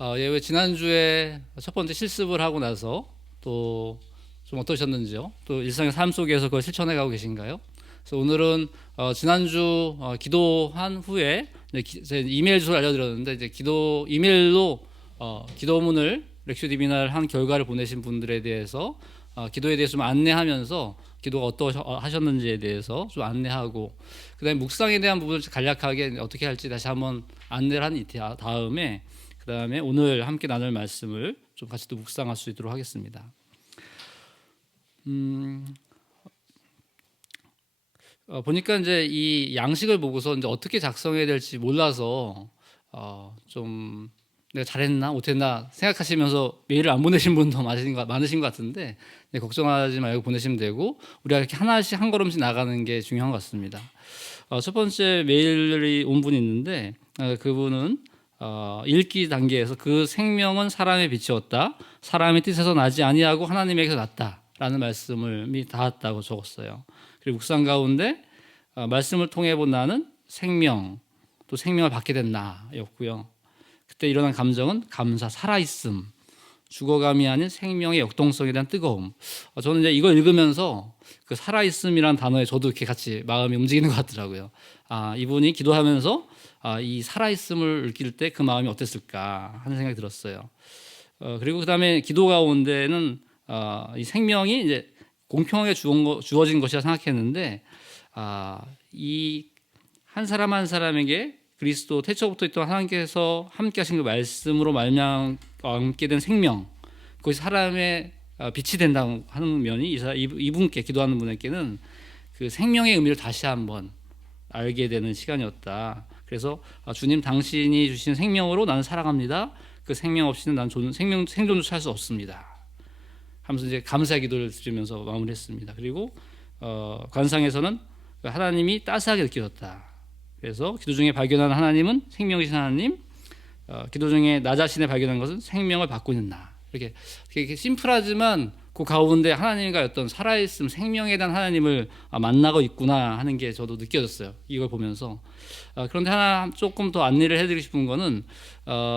예, 지난주에 첫 번째 실습을 하고 나서 또 좀 어떠셨는지요? 또 일상의 삶 속에서 그걸 실천해 가고 계신가요? 그래서 오늘은 지난주 기도한 후에 제 이메일 주소를 알려드렸는데 이제 기도 이메일로 기도문을 렉슈 디비나를 한 결과를 보내신 분들에 대해서 기도에 대해서 좀 안내하면서 기도가 어떠하셨는지에 대해서 좀 안내하고 그다음에 묵상에 대한 부분을 간략하게 어떻게 할지 다시 한번 안내를 한 다음에 그다음에 오늘 함께 나눌 말씀을 좀 같이 또 묵상할 수 있도록 하겠습니다. 보니까 이제 이 양식을 보고서 이제 어떻게 작성해야 될지 몰라서 좀 내가 잘했나 못했나 생각하시면서 메일을 안 보내신 분도 많으신 것 같은데 걱정하지 말고 보내시면 되고 우리가 이렇게 하나씩 한 걸음씩 나가는 게 중요한 것 같습니다. 첫 번째 메일이 온 분이 있는데 그분은 읽기 단계에서 그 생명은 사람의 빛이었다. 사람의 뜻에서 나지 아니하고 하나님에게서 났다라는 말씀을 닿았다고 적었어요. 그리고 묵상 가운데 말씀을 통해 본 나는 생명, 또 생명을 받게 된 나였고요. 그때 일어난 감정은 감사, 살아있음, 죽어감이 아닌 생명의 역동성에 대한 뜨거움. 저는 이제 이걸 읽으면서 그 살아있음이라는 단어에 저도 이렇게 같이 마음이 움직이는 것 같더라고요. 이분이 기도하면서 이 살아있음을 느낄 때 그 마음이 어땠을까 하는 생각이 들었어요. 그리고 그 다음에 기도 가운데는 이 생명이 이제 공평하게 주어진 것이라 생각했는데 이 한 사람 한 사람에게 그리스도 태초부터 있던 하나님께서 함께 하신 그 말씀으로 함께 된 생명, 그것이 사람의 빛이 된다고 하는 면이 이분께 기도하는 분에게는 그 생명의 의미를 다시 한번 알게 되는 시간이었다. 그래서 주님 당신이 주신 생명으로 나는 살아갑니다. 그 생명 없이는 난 생존조차 할 수 없습니다. 하면서 이제 감사의 기도를 드리면서 마무리했습니다. 그리고 관상에서는 하나님이 따스하게 느껴졌다. 그래서 기도 중에 발견한 하나님은 생명이신 하나님, 기도 중에 나 자신을 발견한 것은 생명을 받고 있는 나. 이렇게 심플하지만 그 가운데 하나님과 어떤 살아있음, 생명에 대한 하나님을 만나고 있구나 하는 게 저도 느껴졌어요. 이걸 보면서. 그런데 하나 조금 더 안내를 해드리고 싶은 거는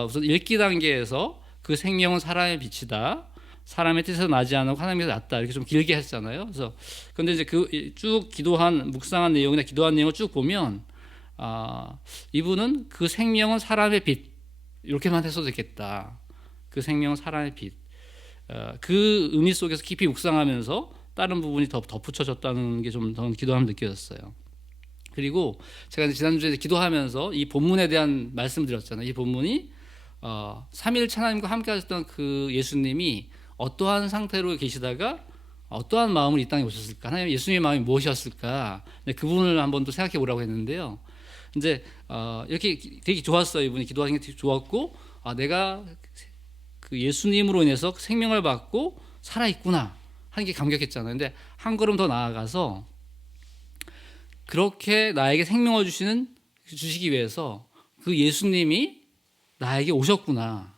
우선 읽기 단계에서 그 생명은 사람의 빛이다. 사람의 뜻에서 나지 않고 하나님께서 났다. 이렇게 좀 길게 했잖아요. 그래서 근데 이제 그 쭉 묵상한 내용이나 기도한 내용을 쭉 보면 이분은 그 생명은 사람의 빛 이렇게만 했어도 되겠다. 그 생명은 사람의 빛. 그 의미 속에서 깊이 묵상하면서 다른 부분이 더 덧붙여졌다는 게 좀 더 기도하면 느껴졌어요. 그리고 제가 지난주에 기도하면서 이 본문에 대한 말씀을 드렸잖아요. 이 본문이 삼위일체 하나님과 함께 하셨던 그 예수님이 어떠한 상태로 계시다가 어떠한 마음으로 이 땅에 오셨을까? 하나님 예수님의 마음이 무엇이었을까? 그 부분을 한번 또 생각해 보라고 했는데요. 이제 이렇게 되게 좋았어요. 이분이 기도하는 게 되게 좋았고 내가 그 예수님으로 인해서 생명을 받고 살아있구나 하는 게 감격했잖아요. 근데 한 걸음 더 나아가서 그렇게 나에게 생명을 주시기 위해서 그 예수님이 나에게 오셨구나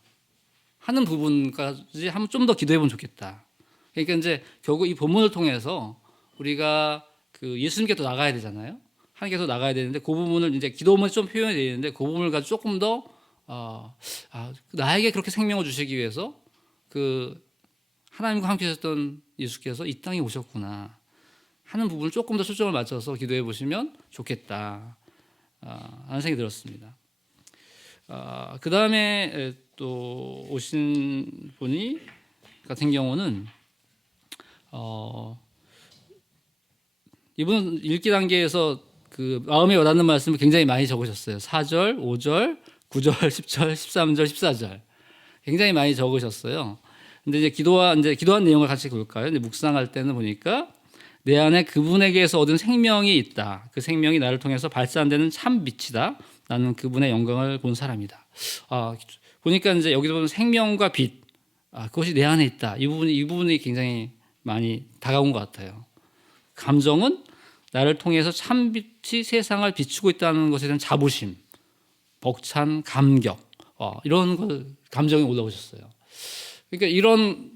하는 부분까지 한번 좀 더 기도해 보면 좋겠다. 그러니까 이제 결국 이 본문을 통해서 우리가 그 예수님께 또 나가야 되잖아요. 하나님께서 나가야 되는데 그 부분을 이제 기도문에 좀 표현이 되는데 그 부분을 가지고 조금 더 나에게 그렇게 생명을 주시기 위해서 그 하나님과 함께 하셨던 예수께서 이 땅에 오셨구나 하는 부분을 조금 더 초점을 맞춰서 기도해 보시면 좋겠다 하는 생각이 들었습니다. 그 다음에 또 오신 분이 같은 경우는 이분은 읽기 단계에서 그 마음에 와닿는 말씀을 굉장히 많이 적으셨어요. 4절, 5절, 9절, 10절, 13절, 14절 굉장히 많이 적으셨어요. 근데 이제 기도한 내용을 같이 볼까요? 이제 묵상할 때는 보니까 내 안에 그분에게서 얻은 생명이 있다. 그 생명이 나를 통해서 발산되는 참 빛이다. 나는 그분의 영광을 본 사람이다. 보니까 이제 여기서 보면 생명과 빛, 그것이 내 안에 있다. 이 부분이 굉장히 많이 다가온 것 같아요. 감정은 나를 통해서 참 빛이 세상을 비추고 있다는 것에 대한 자부심, 벅찬 감격, 이런 감정이 올라오셨어요. 그러니까 이런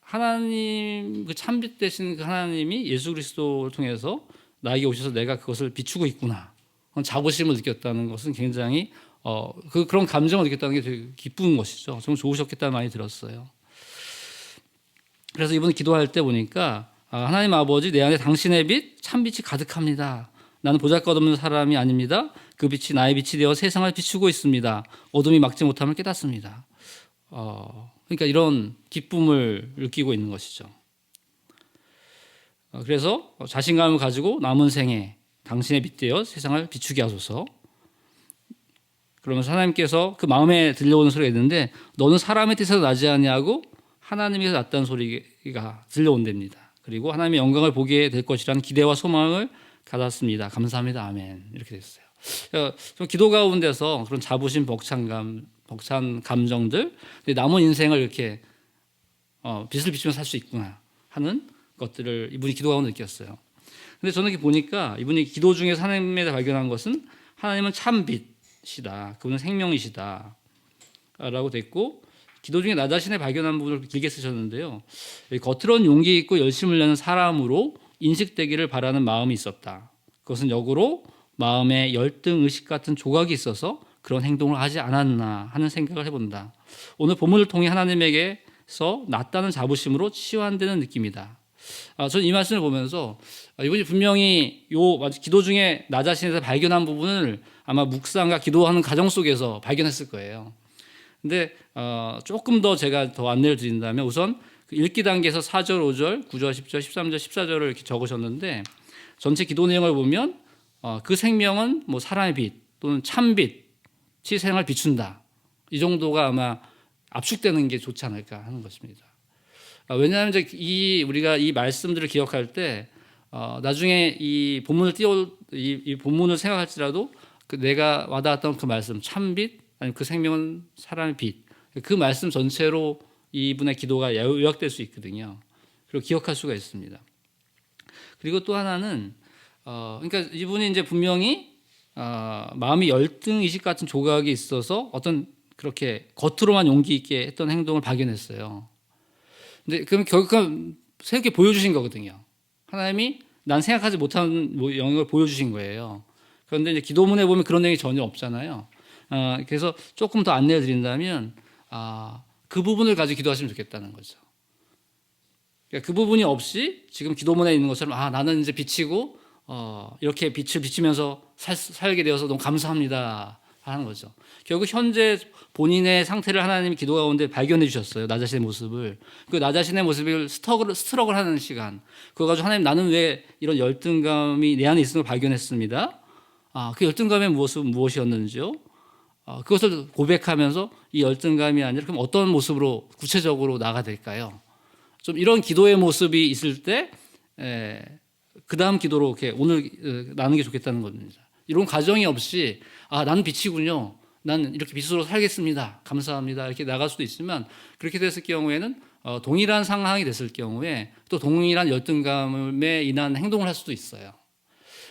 하나님 그 참빛 되신 그 하나님이 예수 그리스도를 통해서 나에게 오셔서 내가 그것을 비추고 있구나 자부심을 느꼈다는 것은 굉장히 그런 감정을 느꼈다는 게 되게 기쁜 것이죠. 정말 좋으셨겠다는 말이 들었어요. 그래서 이분 기도할 때 보니까 하나님 아버지 내 안에 당신의 빛 참빛이 가득합니다. 나는 보잘것없는 사람이 아닙니다. 그 빛이 나의 빛이 되어 세상을 비추고 있습니다. 어둠이 막지 못함을 깨닫습니다. 그러니까 이런 기쁨을 느끼고 있는 것이죠. 그래서 자신감을 가지고 남은 생에 당신의 빛 되어 세상을 비추게 하소서. 그러면서 하나님께서 그 마음에 들려오는 소리가 있는데 너는 사람의 뜻에서 나지 아니하고 하나님께서 났다는 소리가 들려온답니다. 그리고 하나님의 영광을 보게 될 것이라는 기대와 소망을 가졌습니다. 감사합니다. 아멘. 이렇게 됐어요. 좀 기도 가운데서 그런 자부심, 벅찬 감정들, 남은 인생을 이렇게 빛을 비추며 살 수 있구나 하는 것들을 이분이 기도 가운데 느꼈어요. 근데 저는 이렇게 보니까 이분이 기도 중에서 하나님에 대해 발견한 것은 하나님은 참 빛이다. 그분은 생명이시다. 라고 됐고 기도 중에 나 자신을 발견한 부분을 길게 쓰셨는데요. 겉으로는 용기 있고 열심을 내는 사람으로 인식되기를 바라는 마음이 있었다. 그것은 역으로 마음에 열등 의식 같은 조각이 있어서 그런 행동을 하지 않았나 하는 생각을 해본다. 오늘 본문을 통해 하나님에게서 낫다는 자부심으로 치유한다는 느낌이다. 저는 이 말씀을 보면서 이분이 분명히 기도 중에 나 자신에서 발견한 부분을 아마 묵상과 기도하는 과정 속에서 발견했을 거예요. 근데 조금 더 제가 더 안내를 드린다면 우선 읽기 단계에서 4절, 5절, 9절, 10절, 13절, 14절을 이렇게 적으셨는데 전체 기도 내용을 보면 그 생명은 뭐 사람의 빛 또는 참빛이 세상을 비춘다. 이 정도가 아마 압축되는 게 좋지 않을까 하는 것입니다. 왜냐하면 이제 우리가 이 말씀들을 기억할 때 나중에 이 본문을 이 본문을 생각할지라도 내가 와닿았던 그 말씀 참빛 아니면 그 생명은 사람의 빛 그 말씀 전체로 이분의 기도가 요약될 수 있거든요. 그리고 기억할 수가 있습니다. 그리고 또 하나는 그러니까 이분이 이제 분명히 마음이 열등 의식 같은 조각이 있어서 어떤 그렇게 겉으로만 용기 있게 했던 행동을 발견했어요. 근데 그럼 결국 새롭게 보여주신 거거든요. 하나님이 난 생각하지 못한 영역을 보여주신 거예요. 그런데 이제 기도문에 보면 그런 내용이 전혀 없잖아요. 그래서 조금 더 안내를 드린다면 그 부분을 가지고 기도하시면 좋겠다는 거죠. 그러니까 그 부분이 없이 지금 기도문에 있는 것처럼 나는 이제 비치고 이렇게 빛을 비치면서 살게 되어서 너무 감사합니다 하는 거죠. 결국 현재 본인의 상태를 하나님이 기도 가운데 발견해 주셨어요. 나 자신의 모습을. 그 나 자신의 모습을 스트럭을 하는 시간. 그거 가지고 하나님 나는 왜 이런 열등감이 내 안에 있음을 발견했습니다. 그 열등감의 모습은 무엇이었는지요? 그것을 고백하면서 이 열등감이 아니라 그럼 어떤 모습으로 구체적으로 나아가 될까요? 좀 이런 기도의 모습이 있을 때 그 다음 기도로 이렇게 오늘 나누는 게 좋겠다는 겁니다. 이런 과정이 없이 나는 빛이군요. 나는 이렇게 빛으로 살겠습니다. 감사합니다. 이렇게 나갈 수도 있지만 그렇게 됐을 경우에는 동일한 상황이 됐을 경우에 또 동일한 열등감에 인한 행동을 할 수도 있어요.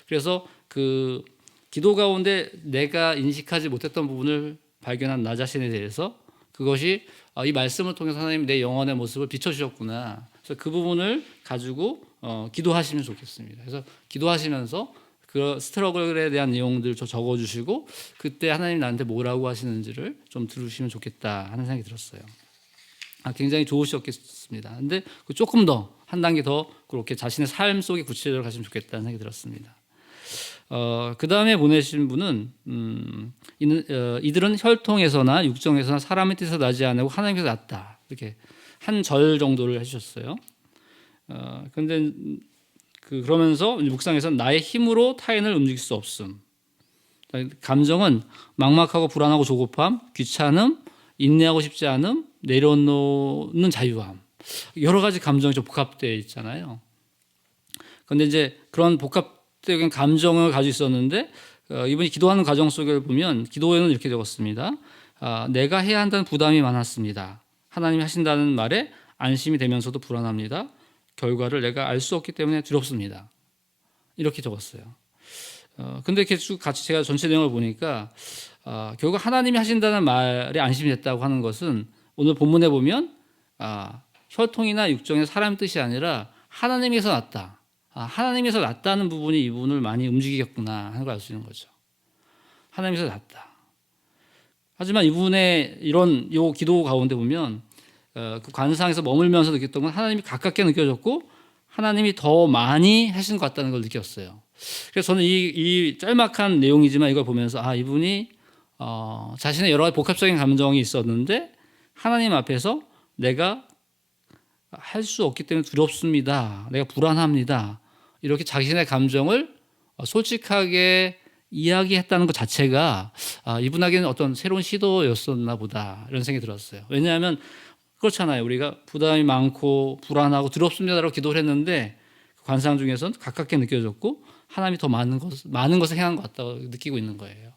그래서 그 기도 가운데 내가 인식하지 못했던 부분을 발견한 나 자신에 대해서 그것이 이 말씀을 통해서 하나님 내 영혼의 모습을 비춰주셨구나. 그래서 그 부분을 가지고 기도하시면 좋겠습니다. 그래서 기도하시면서 그 스트러글에 대한 내용들 적어주시고 그때 하나님 나한테 뭐라고 하시는지를 좀 들으시면 좋겠다 하는 생각이 들었어요. 굉장히 좋으셨겠습니다. 근데 조금 더 한 단계 더 그렇게 자신의 삶 속에 구체적으로 가시면 좋겠다는 생각이 들었습니다. 그 다음에 보내신 분은 이들은 혈통에서나 육정에서나 사람의 뜻에서 나지 않고 하나님께서 났다. 이렇게 한 절 정도를 해주셨어요. 그런데 그러면서 묵상에서는 나의 힘으로 타인을 움직일 수 없음. 감정은 막막하고 불안하고 조급함, 귀찮음, 인내하고 싶지 않음, 내려놓는 자유함. 여러 가지 감정이 좀 복합되어 있잖아요. 그런데 이제 그런 복합적인 감정을 가지고 있었는데 이분이 기도하는 과정 속을 보면 기도에는 이렇게 적었습니다. 내가 해야 한다는 부담이 많았습니다. 하나님이 하신다는 말에 안심이 되면서도 불안합니다. 결과를 내가 알 수 없기 때문에 두렵습니다. 이렇게 적었어요. 근데 이렇게 쭉 같이 제가 전체 내용을 보니까 결국 하나님이 하신다는 말에 안심이 됐다고 하는 것은 오늘 본문에 보면 혈통이나 육정의 사람의 뜻이 아니라 하나님에서 났다. 하나님에서 났다는 부분이 이분을 많이 움직이겠구나 하는 걸 알 수 있는 거죠. 하나님에서 났다. 하지만 이분의 이런 요 기도 가운데 보면 그 관상에서 머물면서 느꼈던 건 하나님이 가깝게 느껴졌고 하나님이 더 많이 하신 것 같다는 걸 느꼈어요. 그래서 저는 이 짤막한 내용이지만 이걸 보면서 이분이 자신의 여러 가지 복합적인 감정이 있었는데 하나님 앞에서 내가 할 수 없기 때문에 두렵습니다. 내가 불안합니다. 이렇게 자신의 감정을 솔직하게 이야기했다는 것 자체가 이분에게는 어떤 새로운 시도였었나 보다 이런 생각이 들었어요. 왜냐하면 그렇잖아요. 우리가 부담이 많고 불안하고 두렵습니다라고 기도를 했는데 관상 중에서는 가깝게 느껴졌고 하나님이 더 많은 것을 행한 것 같다고 느끼고 있는 거예요.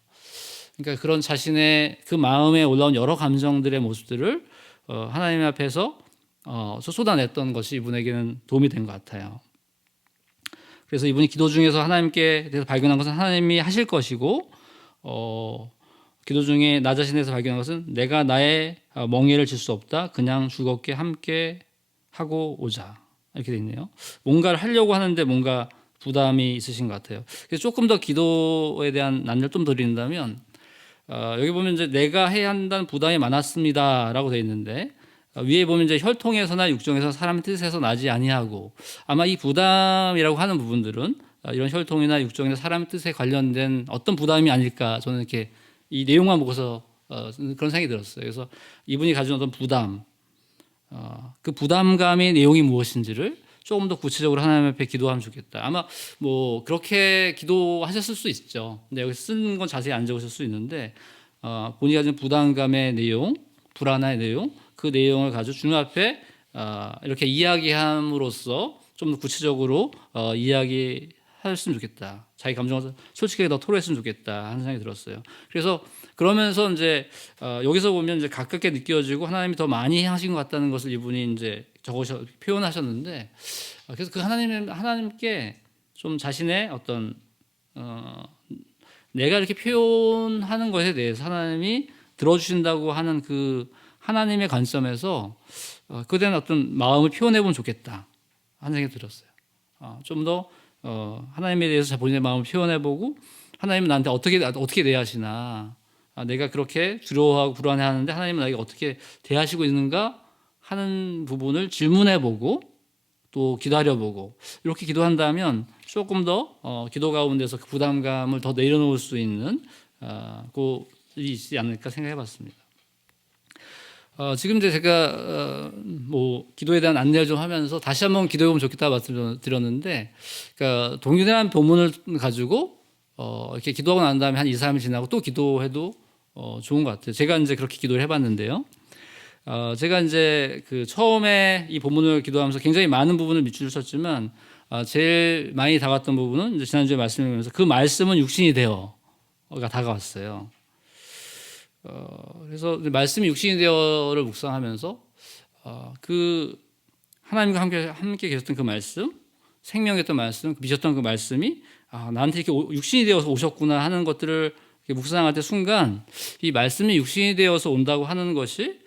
그러니까 그런 자신의 그 마음에 올라온 여러 감정들의 모습들을 하나님 앞에서 쏟아냈던 것이 이분에게는 도움이 된 것 같아요. 그래서 이분이 기도 중에서 하나님께 대해서 발견한 것은 하나님이 하실 것이고 기도 중에 나 자신에서 발견한 것은 내가 나의 멍에를 질 수 없다. 그냥 즐겁게 함께 하고 오자. 이렇게 돼 있네요. 뭔가를 하려고 하는데 뭔가 부담이 있으신 것 같아요. 그래서 조금 더 기도에 대한 난을 좀 드린다면 여기 보면 이제 내가 해야 한다는 부담이 많았습니다라고 돼 있는데 위에 보면 이제 혈통에서나 육정에서 사람의 뜻에서 나지 아니하고 아마 이 부담이라고 하는 부분들은 이런 혈통이나 육정이나 사람의 뜻에 관련된 어떤 부담이 아닐까 저는 이렇게 이 내용만 보고서 그런 생각이 들었어요. 그래서 이분이 가진 어떤 부담, 그 부담감의 내용이 무엇인지를 조금 더 구체적으로 하나님 앞에 기도하면 좋겠다. 아마 뭐 그렇게 기도하셨을 수 있죠. 근데 여기 쓴 건 자세히 안 적으실 수 있는데 본인이 가진 부담감의 내용, 불안의 내용, 그 내용을 가지고 주님 앞에 이렇게 이야기함으로써 좀 더 구체적으로 이야기했으면 좋겠다. 자기 감정을 솔직하게 더 토로했으면 좋겠다 하는 생각이 들었어요. 그래서 그러면서 이제 여기서 보면 이제 가깝게 느껴지고 하나님이 더 많이 하신 것 같다는 것을 이분이 이제 표현하셨는데 그래서 그 하나님께 좀 자신의 어떤 내가 이렇게 표현하는 것에 대해서 하나님이 들어주신다고 하는 그 하나님의 관점에서 그에 대한 어떤 마음을 표현해 보면 좋겠다 하는 생각이 들었어요. 좀 더 하나님에 대해서 본인의 마음을 표현해 보고 하나님은 나한테 어떻게 대하시나 내가 그렇게 두려워하고 불안해하는데 하나님은 나에게 어떻게 대하시고 있는가 하는 부분을 질문해 보고 또 기다려 보고 이렇게 기도한다면 조금 더 기도 가운데서 그 부담감을 더 내려놓을 수 있는 그일이 있지 않을까 생각해 봤습니다. 지금 이제 제가 뭐 기도에 대한 안내를 좀 하면서 다시 한번 기도해 보면 좋겠다 말씀드렸는데, 그러니까 동일한 본문을 가지고 이렇게 기도하고 난 다음에 한 2, 3일 지나고 또 기도해도 좋은 것 같아요. 제가 이제 그렇게 기도를 해봤는데요. 제가 이제 그 처음에 이 본문을 기도하면서 굉장히 많은 부분을 밑줄 쳤지만 제일 많이 다가왔던 부분은 이제 지난주에 말씀드리면서 그 말씀은 육신이 되어가 다가왔어요. 그래서 말씀이 육신이 되어를 묵상하면서 그 하나님과 함께 계셨던 그 말씀, 생명했던 말씀, 믿었던 그 말씀이 나한테 이렇게 육신이 되어서 오셨구나 하는 것들을 묵상할 때 순간 이 말씀이 육신이 되어서 온다고 하는 것이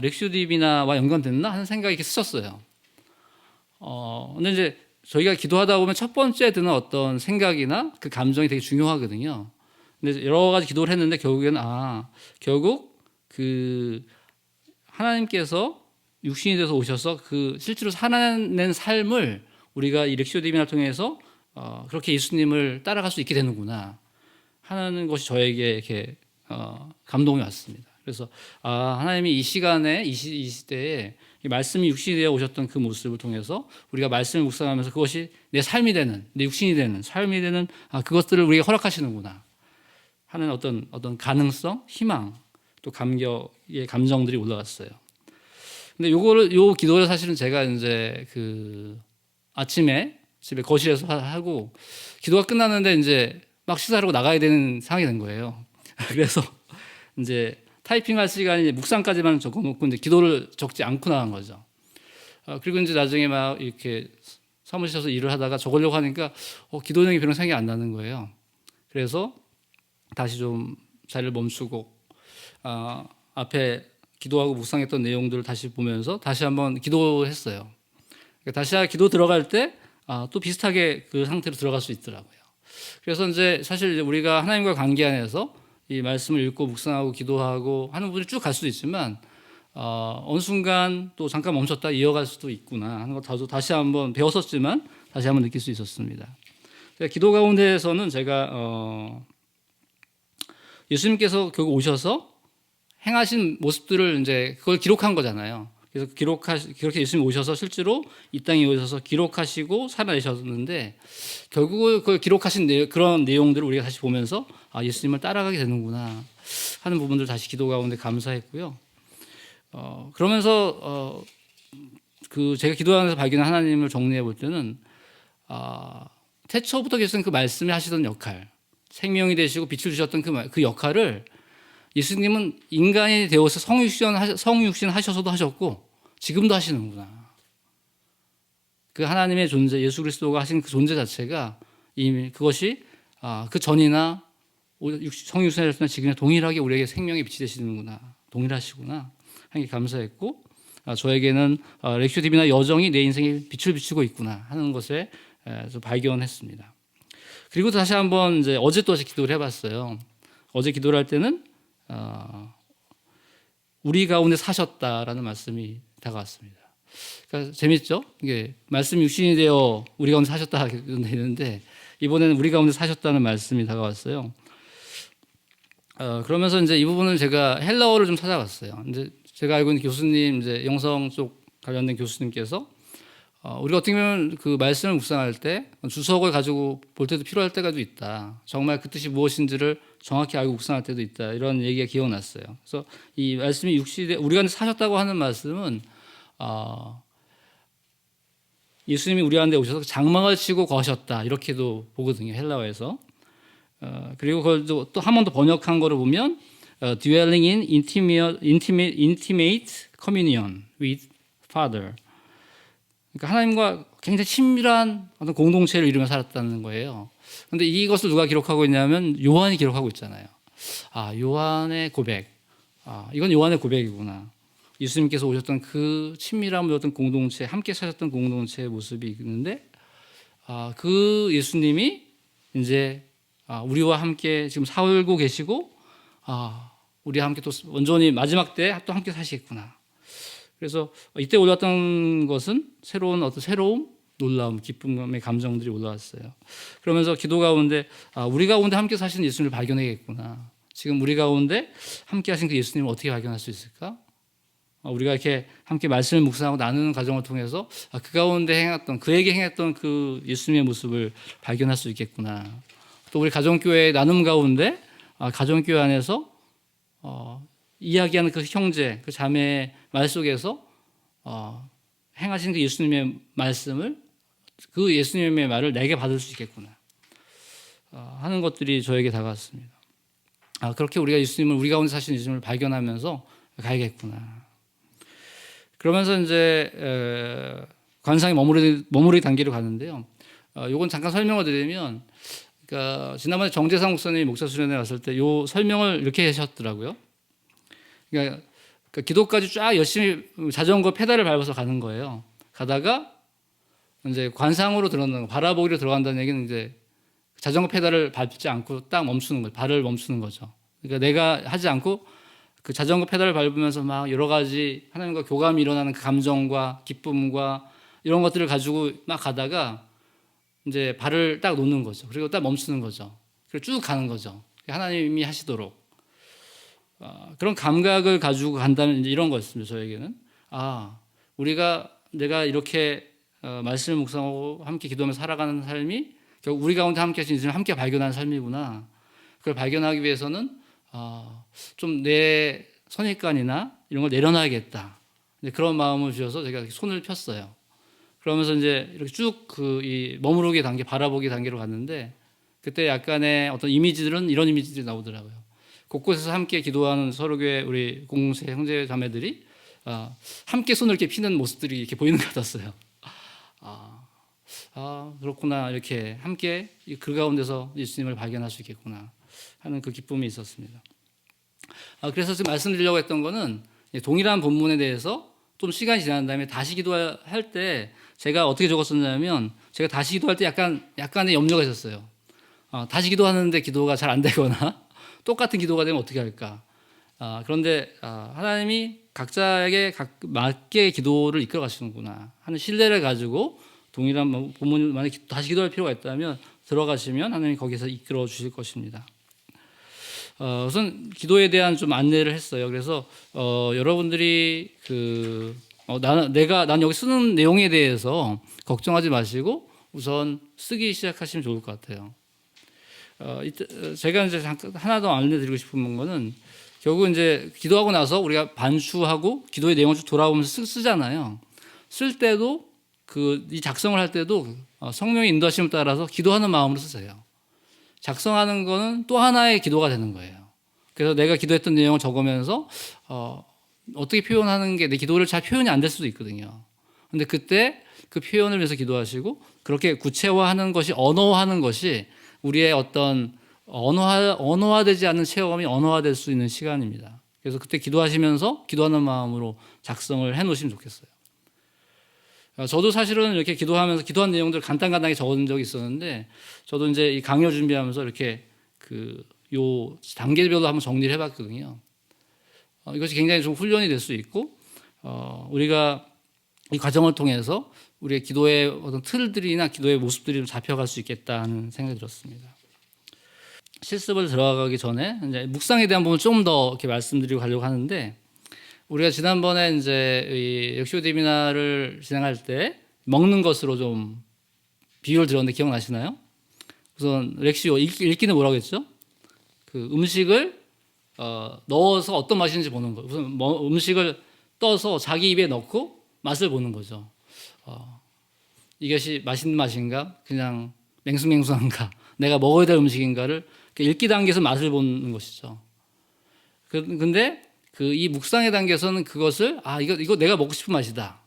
렉슈디비나와 연관됐나 하는 생각이 이렇게 스쳤어요. 근데 이제 저희가 기도하다 보면 첫 번째 드는 어떤 생각이나 그 감정이 되게 중요하거든요. 근데 여러 가지 기도를 했는데 결국에는 결국 그 하나님께서 육신이 돼서 오셔서 그 실제로 살아낸 삶을 우리가 이 렉시오디비나를 통해서 그렇게 예수님을 따라갈 수 있게 되는구나 하는 것이 저에게 이렇게 감동이 왔습니다. 그래서 하나님이 이 시간에 이 시대에 이 말씀이 육신이 되어 오셨던 그 모습을 통해서 우리가 말씀을 묵상하면서 그것이 내 삶이 되는, 내 육신이 되는, 삶이 되는 그것들을 우리가 허락하시는구나 하는 어떤 가능성, 희망, 또 감격의 감정들이 올라왔어요. 근데 요 기도를 사실은 제가 이제 그 아침에 집에 거실에서 하고 기도가 끝났는데 이제 막 식사하러 나가야 되는 상황이 된 거예요. 그래서 이제 타이핑할 시간이 묵상까지만 적어놓고 이제 기도를 적지 않고 나간 거죠. 그리고 이제 나중에 막 이렇게 사무실에서 일을 하다가 적으려고 하니까 기도 내용이 별로 생각이 안 나는 거예요. 그래서 다시 좀 자리를 멈추고 앞에 기도하고 묵상했던 내용들을 다시 보면서 다시 한번 기도했어요. 다시 기도 들어갈 때 또 비슷하게 그 상태로 들어갈 수 있더라고요. 그래서 이제 사실 우리가 하나님과 관계 안에서 이 말씀을 읽고 묵상하고 기도하고 하는 부분이 쭉 갈 수도 있지만 어느 순간 또 잠깐 멈췄다 이어갈 수도 있구나 하는 거 다시 한번 배웠었지만 다시 한번 느낄 수 있었습니다. 기도 가운데에서는 제가 예수님께서 결국 오셔서 행하신 모습들을 이제 그걸 기록한 거잖아요. 그래서 그렇게 예수님이 오셔서 실제로 이 땅에 오셔서 기록하시고 살아내셨는데 결국은 그걸 기록하신 그런 내용들을 우리가 다시 보면서 예수님을 따라가게 되는구나 하는 부분들 다시 기도 가운데 감사했고요. 그러면서 그 제가 기도하면서 발견한 하나님을 정리해 볼 때는 태초부터 계속 그 말씀이 하시던 역할, 생명이 되시고 빛을 주셨던 그 역할을 예수님은 인간이 되어서 성육신 하셔서도 하셨고 지금도 하시는구나. 그 하나님의 존재, 예수 그리스도가 하신 그 존재 자체가 이미 그것이 그 전이나 성육신 하셨으나 지금이나 동일하게 우리에게 생명의 빛이 되시는구나. 동일하시구나. 하는 게 감사했고 저에게는 렉슈 TV나 여정이 내 인생에 빛을 비추고 있구나 하는 것에 좀 발견했습니다. 그리고 다시 한번 이제 어제 또 다시 기도를 해봤어요. 어제 기도를 할 때는 우리 가운데 사셨다라는 말씀이 다가왔습니다. 그러니까 재밌죠? 이게 말씀 육신이 되어 우리 가운데 사셨다 되는데 이번에는 우리 가운데 사셨다는 말씀이 다가왔어요. 그러면서 이제 이 부분을 제가 헬라어를 좀 찾아봤어요. 이제 제가 알고 있는 교수님, 이제 영성 쪽 관련된 교수님께서 우리가 어떻게 보면 그 말씀을 묵상할 때 주석을 가지고 볼 때도 필요할 때가 있다. 정말 그 뜻이 무엇인지를 정확히 알고 묵상할 때도 있다. 이런 얘기가 기억났어요. 그래서 이 말씀이 우리가 사셨다고 하는 말씀은 예수님이 우리 가운데 오셔서 장막을 치고 거하셨다. 이렇게도 보거든요. 헬라어에서. 그리고 그걸 또 한 번 더 번역한 거를 보면 dwelling in intimate communion with Father. 그러니까 하나님과 굉장히 친밀한 어떤 공동체를 이루며 살았다는 거예요. 그런데 이것을 누가 기록하고 있냐면 요한이 기록하고 있잖아요. 요한의 고백. 이건 요한의 고백이구나. 예수님께서 오셨던 그 친밀함을 어떤 공동체, 함께 사셨던 공동체의 모습이 있는데 그 예수님이 이제 우리와 함께 지금 살고 계시고 우리와 함께 또 온전히 마지막 때 또 함께 사시겠구나. 그래서 이때 올랐던 것은 새로움, 놀라움, 기쁨의 감정들이 올라왔어요. 그러면서 기도 가운데 우리 가운데 함께 사시는 예수님을 발견해야겠구나. 지금 우리 가운데 함께 하신 그 예수님을 어떻게 발견할 수 있을까? 우리가 이렇게 함께 말씀을 묵상하고 나누는 과정을 통해서 그 가운데 그에게 행했던 그 예수님의 모습을 발견할 수 있겠구나. 또 우리 가정교회 나눔 가운데 가정교회 안에서 이야기하는 그 형제, 그 자매의 말 속에서 행하신 그 예수님의 말씀을 그 예수님의 말을 내게 받을 수 있겠구나 하는 것들이 저에게 다가왔습니다. 그렇게 우리가 예수님을 우리 가운데 사시는 예수님을 발견하면서 가야겠구나. 그러면서 이제 관상이 머무르기 단계로 가는데요. 이건 잠깐 설명을 드리면, 그러니까 지난번에 정재상 목사님이 목사 수련회 왔을 때 이 설명을 이렇게 하셨더라고요. 그러니까 기도까지 쫙 열심히 자전거 페달을 밟아서 가는 거예요. 가다가 이제 관상으로 들어간다는 거, 바라보기로 들어간다는 얘기는 이제 자전거 페달을 밟지 않고 딱 멈추는 거죠. 발을 멈추는 거죠. 그러니까 내가 하지 않고 그 자전거 페달을 밟으면서 막 여러 가지 하나님과 교감이 일어나는 그 감정과 기쁨과 이런 것들을 가지고 막 가다가 이제 발을 딱 놓는 거죠. 그리고 딱 멈추는 거죠. 그리고 쭉 가는 거죠. 하나님이 하시도록. 그런 감각을 가지고 간다는 이제 이런 거였습니다. 저에게는 내가 이렇게 말씀을 묵상하고 함께 기도하며 살아가는 삶이 결국 우리 가운데 함께 하신 예수님을 함께 발견하는 삶이구나. 그걸 발견하기 위해서는 좀 내 선입관이나 이런 걸 내려놔야겠다. 그런 마음을 주셔서 제가 손을 폈어요. 그러면서 이제 이렇게 쭉 이 머무르기 단계, 바라보기 단계로 갔는데 그때 약간의 어떤 이미지들은 이런 이미지들이 나오더라고요. 곳곳에서 함께 기도하는 서로교회 우리 공동체 형제 자매들이 함께 손을 이렇게 피는 모습들이 이렇게 보이는 것 같았어요. 그렇구나. 이렇게 함께 그 가운데서 예수님을 발견할 수 있겠구나 하는 그 기쁨이 있었습니다. 그래서 지금 말씀드리려고 했던 거는 동일한 본문에 대해서 좀 시간이 지난 다음에 다시 기도할 때 제가 어떻게 적었었냐면 제가 다시 기도할 때 약간의 염려가 있었어요. 다시 기도하는데 기도가 잘 안 되거나 똑같은 기도가 되면 어떻게 할까? 그런데 하나님이 각자에게 맞게 기도를 이끌어 가시는구나 하는 신뢰를 가지고 동일한 본문을 만약에 다시 기도할 필요가 있다면 들어가시면 하나님이 거기서 이끌어 주실 것입니다. 우선 기도에 대한 좀 안내를 했어요. 그래서 여러분들이 난 여기 쓰는 내용에 대해서 걱정하지 마시고 우선 쓰기 시작하시면 좋을 것 같아요. 제가 이제 잠깐 하나 더 알려드리고 싶은 거는 결국 이제 기도하고 나서 우리가 반추하고 기도의 내용을 쭉 돌아보면서 쓰잖아요. 쓸 때도 이 작성을 할 때도 성령의 인도하심을 따라서 기도하는 마음으로 쓰세요. 작성하는 거는 또 하나의 기도가 되는 거예요. 그래서 내가 기도했던 내용을 적으면서 어떻게 표현하는 게 내 기도를 잘 표현이 안 될 수도 있거든요. 근데 그때 그 표현을 위해서 기도하시고 그렇게 구체화하는 것이 언어화하는 것이 우리의 어떤 언어화되지 않는 체험이 언어화될 수 있는 시간입니다. 그래서 그때 기도하시면서 기도하는 마음으로 작성을 해 놓으시면 좋겠어요. 저도 사실은 이렇게 기도하면서 기도한 내용들을 간단하게 적은 적이 있었는데 저도 이제 이 강의 준비하면서 이렇게 요 단계별로 한번 정리를 해봤거든요. 이것이 굉장히 좀 훈련이 될 수 있고 우리가 이 과정을 통해서 우리의 기도의 어떤 틀들이나 기도의 모습들이 좀 잡혀갈 수 있겠다는 생각이 들었습니다. 실습을 들어가기 전에 이제 묵상에 대한 부분을 좀 더 이렇게 말씀드리고 가려고 하는데 우리가 지난번에 이제 이 렉시오 디비나를 진행할 때 먹는 것으로 좀 비유를 들었는데 기억나시나요? 우선 렉시오 읽기는 뭐라고 했죠? 그 음식을 넣어서 어떤 맛인지 보는 거. 우선 음식을 떠서 자기 입에 넣고 맛을 보는 거죠. 이것이 맛있는 맛인가? 그냥 맹숭맹숭한가? 내가 먹어야 될 음식인가를 읽기 단계에서 맛을 보는 것이죠. 근데 이 묵상의 단계에서는 그것을 이거 내가 먹고 싶은 맛이다.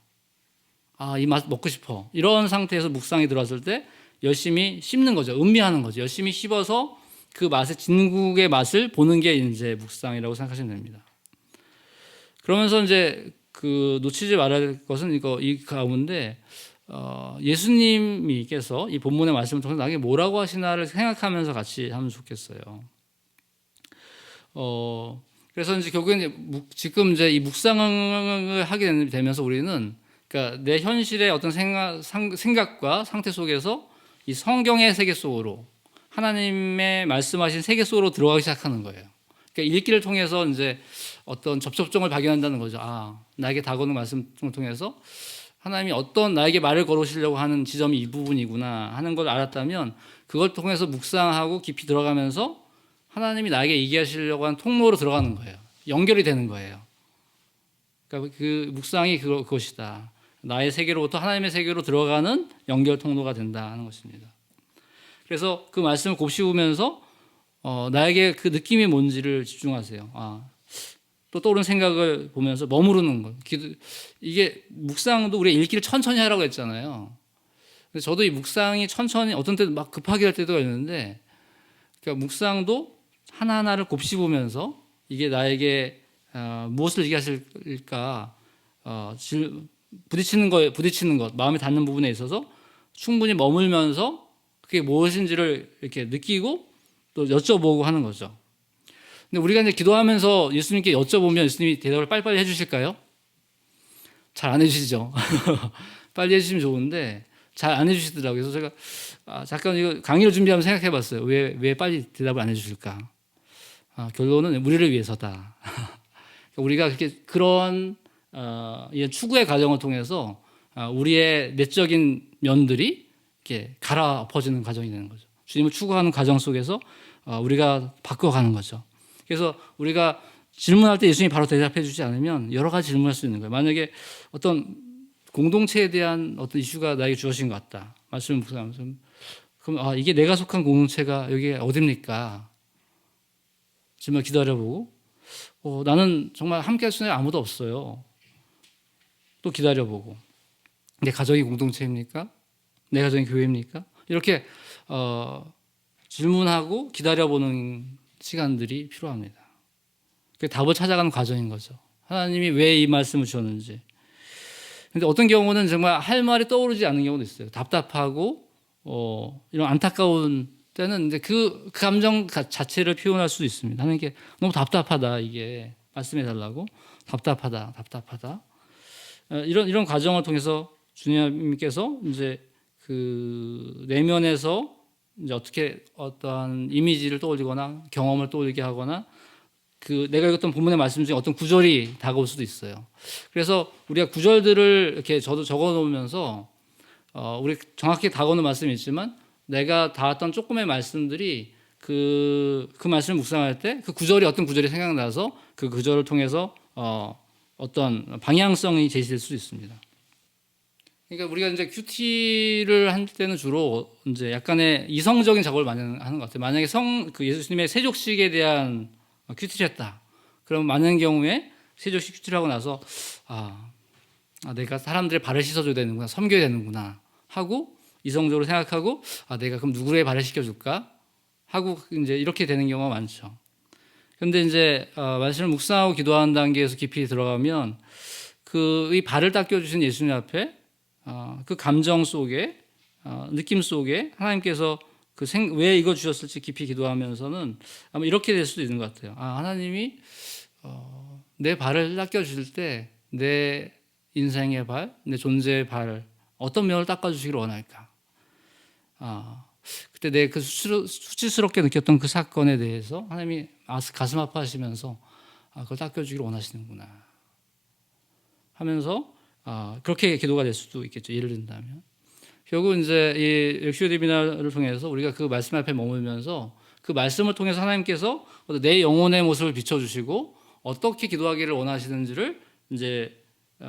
이 맛 먹고 싶어. 이런 상태에서 묵상이 들어왔을 때 열심히 씹는 거죠. 음미하는 거죠. 열심히 씹어서 그 맛의 진국의 맛을 보는 게 이제 묵상이라고 생각하시면 됩니다. 그러면서 이제 놓치지 말아야 될 것은 이 가운데 예수님께서 이 본문의 말씀을 통해서 나에게 뭐라고 하시나를 생각하면서 같이 하면 좋겠어요. 그래서 이제 결국엔 지금 이제 이 묵상을 하게 되면서 우리는 그러니까 내 현실의 어떤 생각과 상태 속에서 이 성경의 세계 속으로 하나님의 말씀하신 세계 속으로 들어가기 시작하는 거예요. 그러니까 읽기를 통해서 이제 어떤 접촉점을 발견한다는 거죠. 나에게 다가오는 말씀을 통해서 하나님이 어떤 나에게 말을 걸으시려고 하는 지점이 이 부분이구나 하는 걸 알았다면 그걸 통해서 묵상하고 깊이 들어가면서 하나님이 나에게 얘기하시려고 하는 통로로 들어가는 거예요. 연결이 되는 거예요. 그러니까 그 묵상이 그것이다. 나의 세계로부터 하나님의 세계로 들어가는 연결 통로가 된다 하는 것입니다. 그래서 그 말씀을 곱씹으면서 나에게 그 느낌이 뭔지를 집중하세요. 또 떠오르는 생각을 보면서 머무르는 것. 이게 묵상도 우리가 읽기를 천천히 하라고 했잖아요. 그래서 저도 이 묵상이 천천히 어떤 때도 막 급하게 할 때도 있는데 그러니까 묵상도 하나하나를 곱씹으면서 이게 나에게 무엇을 얘기하실까 부딪히는 것, 마음에 닿는 부분에 있어서 충분히 머물면서 그게 무엇인지를 이렇게 느끼고 또 여쭤보고 하는 거죠. 근데 우리가 이제 기도하면서 예수님께 여쭤보면 예수님이 대답을 빨리빨리 해주실까요? 잘 안 해주시죠. 빨리 해주시면 좋은데 잘 안 해주시더라고요. 그래서 제가 잠깐 이거 강의를 준비하면서 생각해봤어요. 왜 빨리 대답을 안 해주실까? 결론은 우리를 위해서다. 우리가 그런 추구의 과정을 통해서 우리의 내적인 면들이 이렇게 갈아엎어지는 과정이 되는 거죠. 주님을 추구하는 과정 속에서 우리가 바꿔가는 거죠. 그래서 우리가 질문할 때 예수님이 바로 대답해 주지 않으면 여러 가지 질문할 수 있는 거예요. 만약에 어떤 공동체에 대한 어떤 이슈가 나에게 주어진 것 같다. 말씀을 묵상하면서 그럼 이게 내가 속한 공동체가 여기가 어딥니까? 정말 기다려보고 나는 정말 함께 할 수 있는 아무도 없어요. 또 기다려보고 내 가정이 공동체입니까? 내 가정이 교회입니까? 이렇게 질문하고 기다려보는 시간들이 필요합니다. 그게 답을 찾아가는 과정인 거죠. 하나님이 왜 이 말씀을 주셨는지. 근데 어떤 경우는 정말 할 말이 떠오르지 않는 경우도 있어요. 답답하고 이런 안타까운 때는 이제 그 감정 자체를 표현할 수도 있습니다. 하나님께 너무 답답하다, 이게 말씀해 달라고. 답답하다. 이런 과정을 통해서 주님께서 이제 그 내면에서 이제 어떻게 어떠한 이미지를 떠올리거나 경험을 떠올리게 하거나 그 내가 읽었던 본문의 말씀 중에 어떤 구절이 다가올 수도 있어요. 그래서 우리가 구절들을 이렇게 저도 적어 놓으면서 우리 정확히 다가오는 말씀이 있지만 내가 닿았던 조금의 말씀들이 그 말씀을 묵상할 때 그 구절이 어떤 구절이 생각나서 그 구절을 통해서 어떤 방향성이 제시될 수 있습니다. 그러니까 우리가 이제 큐티를 할 때는 주로 이제 약간의 이성적인 작업을 많이 하는 것 같아요. 만약에 그 예수님의 세족식에 대한 큐티를 했다. 그럼 많은 경우에 세족식 큐티를 하고 나서 내가 사람들의 발을 씻어줘야 되는구나, 섬겨야 되는구나 하고 이성적으로 생각하고 내가 그럼 누구의 발을 씻겨줄까 하고 이제 이렇게 되는 경우가 많죠. 그런데 이제 말씀을 묵상하고 기도하는 단계에서 깊이 들어가면 이 발을 닦여주신 예수님 앞에 그 감정 속에 느낌 속에 하나님께서 왜 이거 주셨을지 깊이 기도하면서는 아마 이렇게 될 수도 있는 것 같아요. 하나님이 내 발을 닦여주실 때 내 인생의 발, 내 존재의 발 어떤 면을 닦아주시기를 원할까? 그때 내 그 수치스럽게 느꼈던 그 사건에 대해서 하나님이 가슴 아파하시면서 그걸 닦여주기를 원하시는구나 하면서 그렇게 기도가 될 수도 있겠죠. 예를 든다면 결국 이제 이 렉시오 디비나를 통해서 우리가 그 말씀 앞에 머물면서 그 말씀을 통해서 하나님께서 내 영혼의 모습을 비춰주시고 어떻게 기도하기를 원하시는지를 이제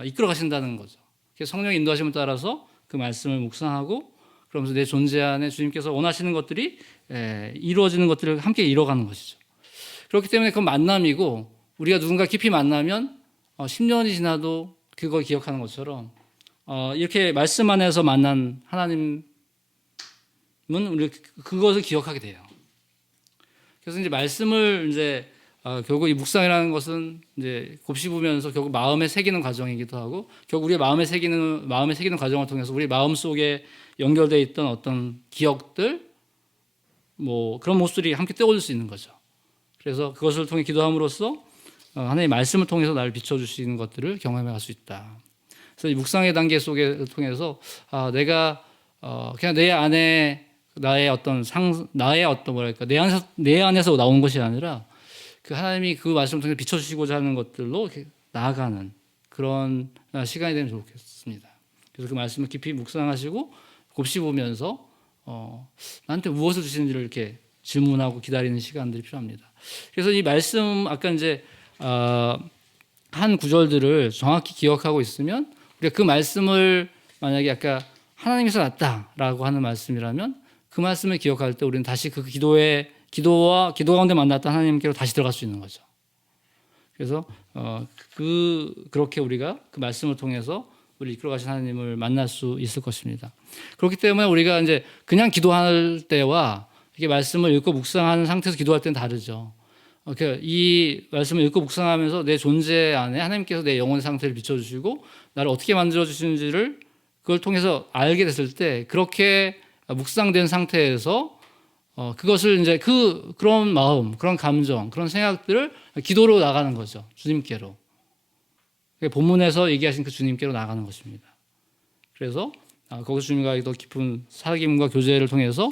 이끌어 가신다는 거죠. 성령 인도하심을 따라서 그 말씀을 묵상하고 그러면서 내 존재 안에 주님께서 원하시는 것들이 이루어지는 것들을 함께 이뤄가는 것이죠. 그렇기 때문에 그건 만남이고 우리가 누군가 깊이 만나면 10년이 지나도 그걸 기억하는 것처럼 이렇게 말씀 안에서 만난 하나님은 우리 그것을 기억하게 돼요. 그래서 이제 말씀을 이제 결국 이 묵상이라는 것은 이제 곱씹으면서 결국 마음에 새기는 과정이기도 하고 결국 우리의 마음에 새기는 과정을 통해서 우리 마음 속에 연결되어 있던 어떤 기억들 뭐 그런 모습들이 함께 떠올릴 수 있는 거죠. 그래서 그것을 통해 기도함으로써 하나님의 말씀을 통해서 나를 비춰주시는 것들을 경험해 갈 수 있다. 그래서 이 묵상의 단계 속에 통해서 내가 그냥 내 안에 내 안에서 나온 것이 아니라 그 하나님이 그 말씀을 통해 비춰주시고자 하는 것들로 나아가는 그런 시간이 되면 좋겠습니다. 그래서 그 말씀을 깊이 묵상하시고 곱씹으면서 나한테 무엇을 주시는지를 이렇게 질문하고 기다리는 시간들이 필요합니다. 그래서 이 말씀 아까 이제 한 구절들을 정확히 기억하고 있으면 우리가 그 말씀을 만약에 아까 하나님에서 났다라고 하는 말씀이라면 그 말씀을 기억할 때 우리는 다시 그 기도와 기도 가운데 만났던 하나님께로 다시 들어갈 수 있는 거죠. 그래서 그렇게 우리가 그 말씀을 통해서 우리 이끌어 가신 하나님을 만날 수 있을 것입니다. 그렇기 때문에 우리가 이제 그냥 기도할 때와 이렇게 말씀을 읽고 묵상하는 상태에서 기도할 때는 다르죠. 이 말씀을 읽고 묵상하면서 내 존재 안에 하나님께서 내 영혼의 상태를 비춰주시고 나를 어떻게 만들어주시는지를 그걸 통해서 알게 됐을 때 그렇게 묵상된 상태에서 그것을 이제 그런 마음, 그런 감정, 그런 생각들을 기도로 나가는 거죠. 주님께로. 본문에서 얘기하신 그 주님께로 나가는 것입니다. 그래서 거기서 주님과 더 깊은 사귐과 교제를 통해서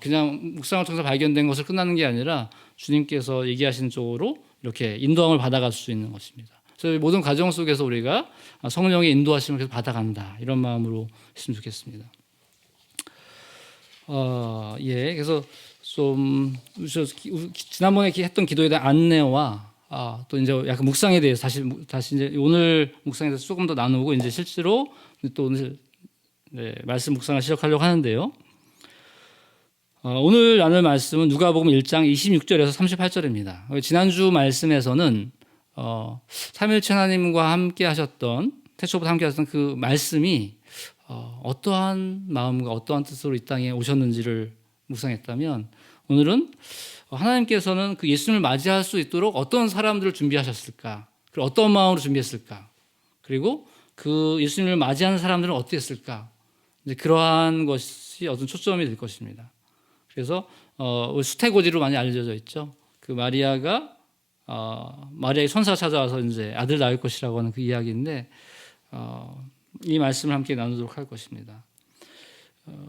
그냥 묵상을 통해서 발견된 것을 끝나는 게 아니라 주님께서 얘기하신 쪽으로 이렇게 인도함을 받아갈 수 있는 것입니다. 그래서 모든 과정 속에서 우리가 성령의 인도하심을 계속 받아간다. 이런 마음으로 했으면 좋겠습니다. 그래서 좀 지난번에 했던 기도에 대한 안내와 또 이제 약간 묵상에 대해서 다시 이제 오늘 묵상에 대해서 조금 더 나누고 이제 실제로 또 오늘 말씀 묵상을 시작하려고 하는데요. 오늘 나눌 말씀은 누가복음 1장 26절에서 38절입니다. 지난주 말씀에서는 삼위일체 하나님과 함께 하셨던 태초부터 함께 하셨던 그 말씀이 어떠한 마음과 어떠한 뜻으로 이 땅에 오셨는지를 묵상했다면 오늘은 하나님께서는 그 예수님을 맞이할 수 있도록 어떤 사람들을 준비하셨을까? 그리고 어떤 마음으로 준비했을까? 그리고 그 예수님을 맞이하는 사람들은 어땠을까? 이제 그러한 것이 어떤 초점이 될 것입니다. 그래서 수태고지로 많이 알려져 있죠. 그 마리아가 마리아의 천사가 찾아와서 이제 아들 낳을 것이라고 하는 그 이야기인데 이 말씀을 함께 나누도록 할 것입니다.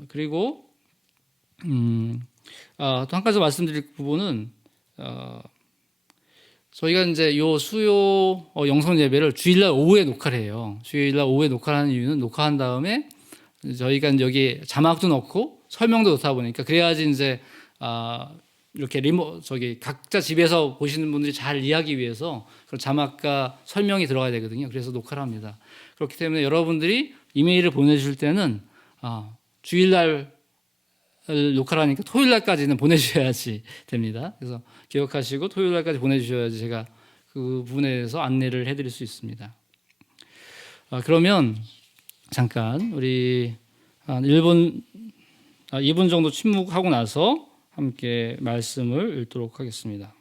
그리고 또 한 가지 말씀드릴 부분은 저희가 이제 요 수요 영성 예배를 주일날 오후에 녹화를 해요. 주일날 오후에 녹화를 하는 이유는 녹화한 다음에 저희가 이제 여기 자막도 넣고 설명도 넣다 보니까 그래야지 이제 이렇게 각자 집에서 보시는 분들이 잘 이해하기 위해서 그런 자막과 설명이 들어가야 되거든요. 그래서 녹화를 합니다. 그렇기 때문에 여러분들이 이메일을 보내주실 때는 주일날 녹화를 하니까 토요일날까지는 보내주셔야지 됩니다. 그래서 기억하시고 토요일날까지 보내주셔야지 제가 그 부분에 대해서 안내를 해드릴 수 있습니다. 그러면 잠깐 우리 한 2분 정도 침묵하고 나서 함께 말씀을 읽도록 하겠습니다.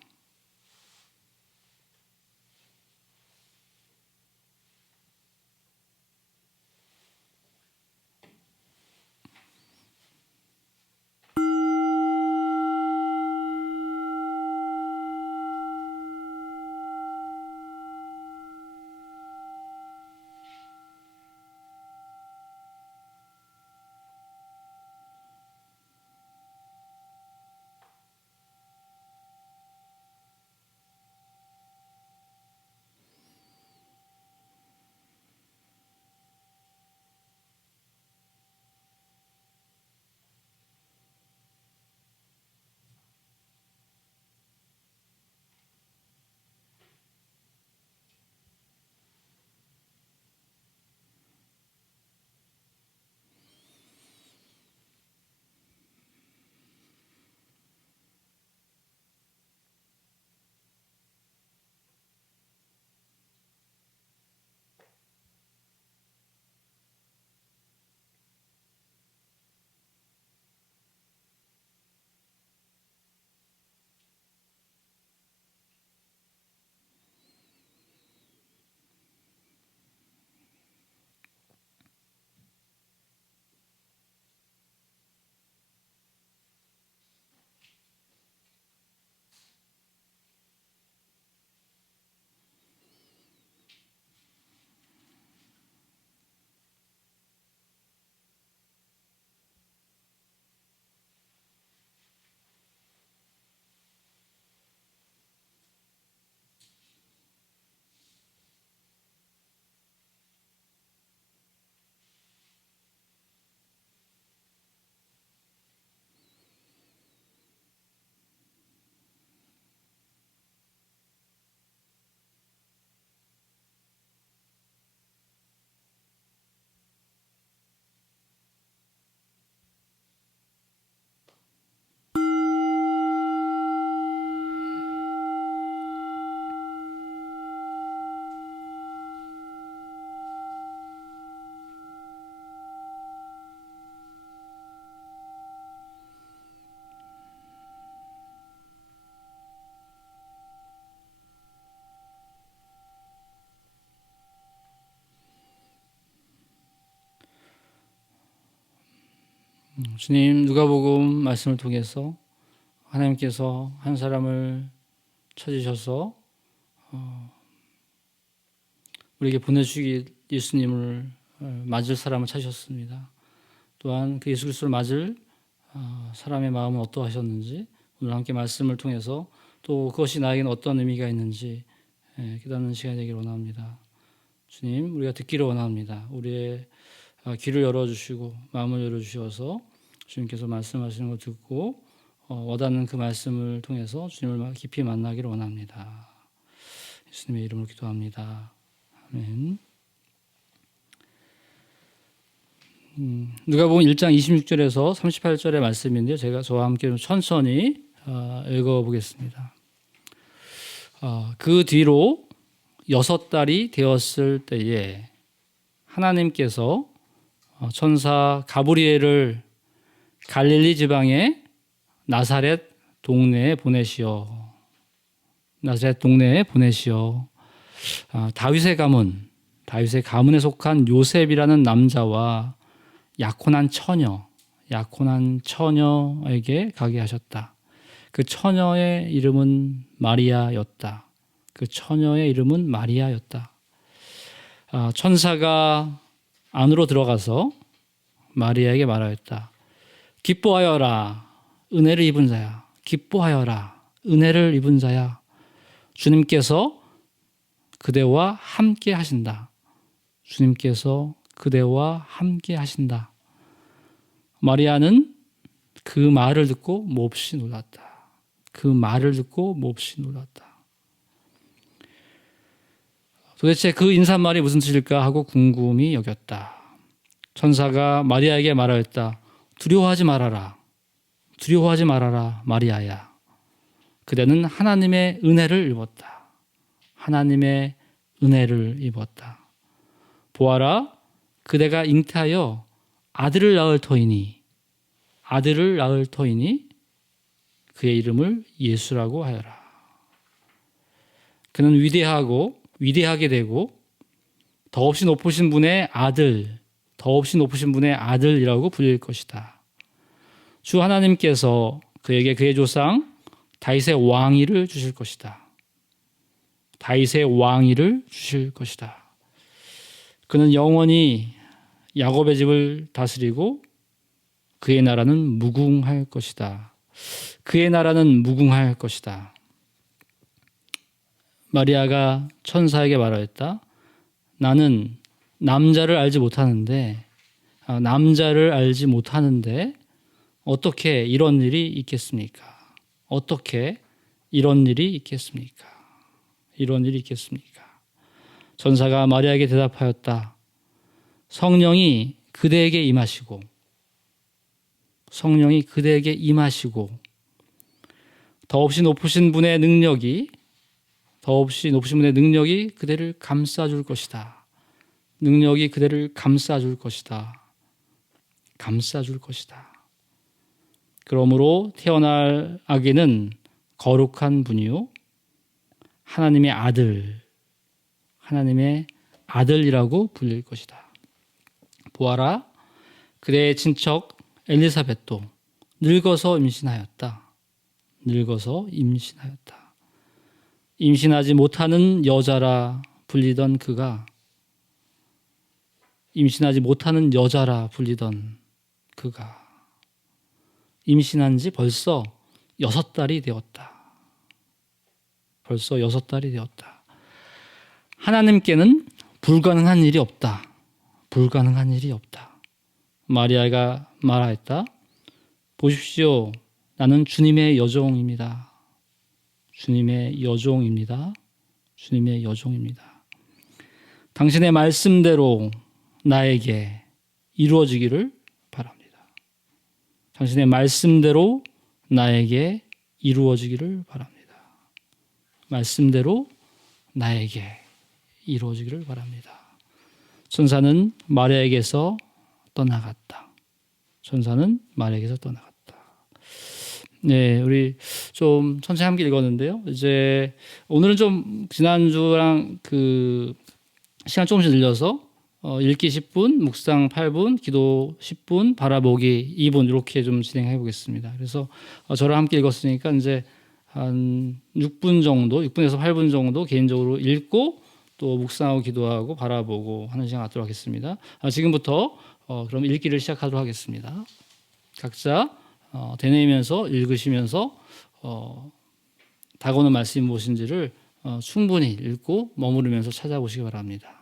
주님, 누가복음 말씀을 통해서 하나님께서 한 사람을 찾으셔서 우리에게 보내주기 예수님을 맞을 사람을 찾으셨습니다. 또한 그 예수 그리스도를 맞을 사람의 마음은 어떠하셨는지 오늘 함께 말씀을 통해서 또 그것이 나에게는 어떤 의미가 있는지 깨닫는 시간이 되기를 원합니다. 주님, 우리가 듣기를 원합니다. 우리의 귀를 열어주시고 마음을 열어주셔서 주님께서 말씀하시는 걸 듣고 와닿는 그 말씀을 통해서 주님을 깊이 만나기를 원합니다. 예수님의 이름으로 기도합니다. 아멘. 누가복음 1장 26절에서 38절의 말씀인데요. 제가 저와 함께 좀 천천히 읽어보겠습니다. 그 뒤로 6달이 되었을 때에 하나님께서 천사 가브리엘을 갈릴리 지방의 나사렛 동네에 보내시어 다윗의 가문에 속한 요셉이라는 남자와 약혼한 처녀 약혼한 처녀에게 가게 하셨다. 그 처녀의 이름은 마리아였다. 그 처녀의 이름은 마리아였다. 천사가 안으로 들어가서 마리아에게 말하였다. 기뻐하여라, 은혜를 입은 자야. 기뻐하여라, 은혜를 입은 자야. 주님께서 그대와 함께 하신다. 주님께서 그대와 함께 하신다. 마리아는 그 말을 듣고 몹시 놀랐다. 그 말을 듣고 몹시 놀랐다. 도대체 그 인사말이 무슨 뜻일까 하고 궁금히 여겼다. 천사가 마리아에게 말하였다. 두려워하지 말아라. 두려워하지 말아라, 마리아야. 그대는 하나님의 은혜를 입었다. 하나님의 은혜를 입었다. 보아라, 그대가 잉태하여 아들을 낳을 터이니 아들을 낳을 터이니 그의 이름을 예수라고 하여라. 그는 위대하게 되고 더없이 높으신 분의 아들, 더없이 높으신 분의 아들이라고 불릴 것이다. 주 하나님께서 그에게 그의 조상 다윗의 왕위를 주실 것이다. 다윗의 왕위를 주실 것이다. 그는 영원히 야곱의 집을 다스리고 그의 나라는 무궁할 것이다. 그의 나라는 무궁할 것이다. 마리아가 천사에게 말하였다. 나는 남자를 알지 못하는데 어떻게 이런 일이 있겠습니까? 어떻게 이런 일이 있겠습니까? 이런 일이 있겠습니까? 천사가 마리아에게 대답하였다. 성령이 그대에게 임하시고 더없이 높으신 분의 능력이 그대를 감싸줄 것이다. 능력이 그대를 감싸줄 것이다. 감싸줄 것이다. 그러므로 태어날 아기는 거룩한 분이요 하나님의 아들이라고 불릴 것이다. 보아라, 그대의 친척 엘리사벳도 늙어서 임신하였다. 임신하지 못하는 여자라 불리던 그가 임신한 지 벌써 6달이 되었다. 하나님께는 불가능한 일이 없다. 마리아가 말하였다. 보십시오. 나는 주님의 여종입니다. 당신의 말씀대로 나에게 이루어지기를 바랍니다. 천사는 마리아에게서 떠나갔다. 네, 우리 좀 천천히 함께 읽었는데요. 이제 오늘은 좀 지난주랑 시간 조금씩 늘려서 읽기 10분, 묵상 8분, 기도 10분, 바라보기 2분 이렇게 좀 진행해 보겠습니다. 그래서 저랑 함께 읽었으니까 이제 한 6분에서 8분 정도 개인적으로 읽고 또 묵상하고 기도하고 바라보고 하는 시간 갖도록 하겠습니다. 지금부터 그럼 읽기를 시작하도록 하겠습니다. 각자 되뇌이면서 읽으시면서 다가오는 말씀이 무엇인지를 충분히 읽고 머무르면서 찾아보시기 바랍니다.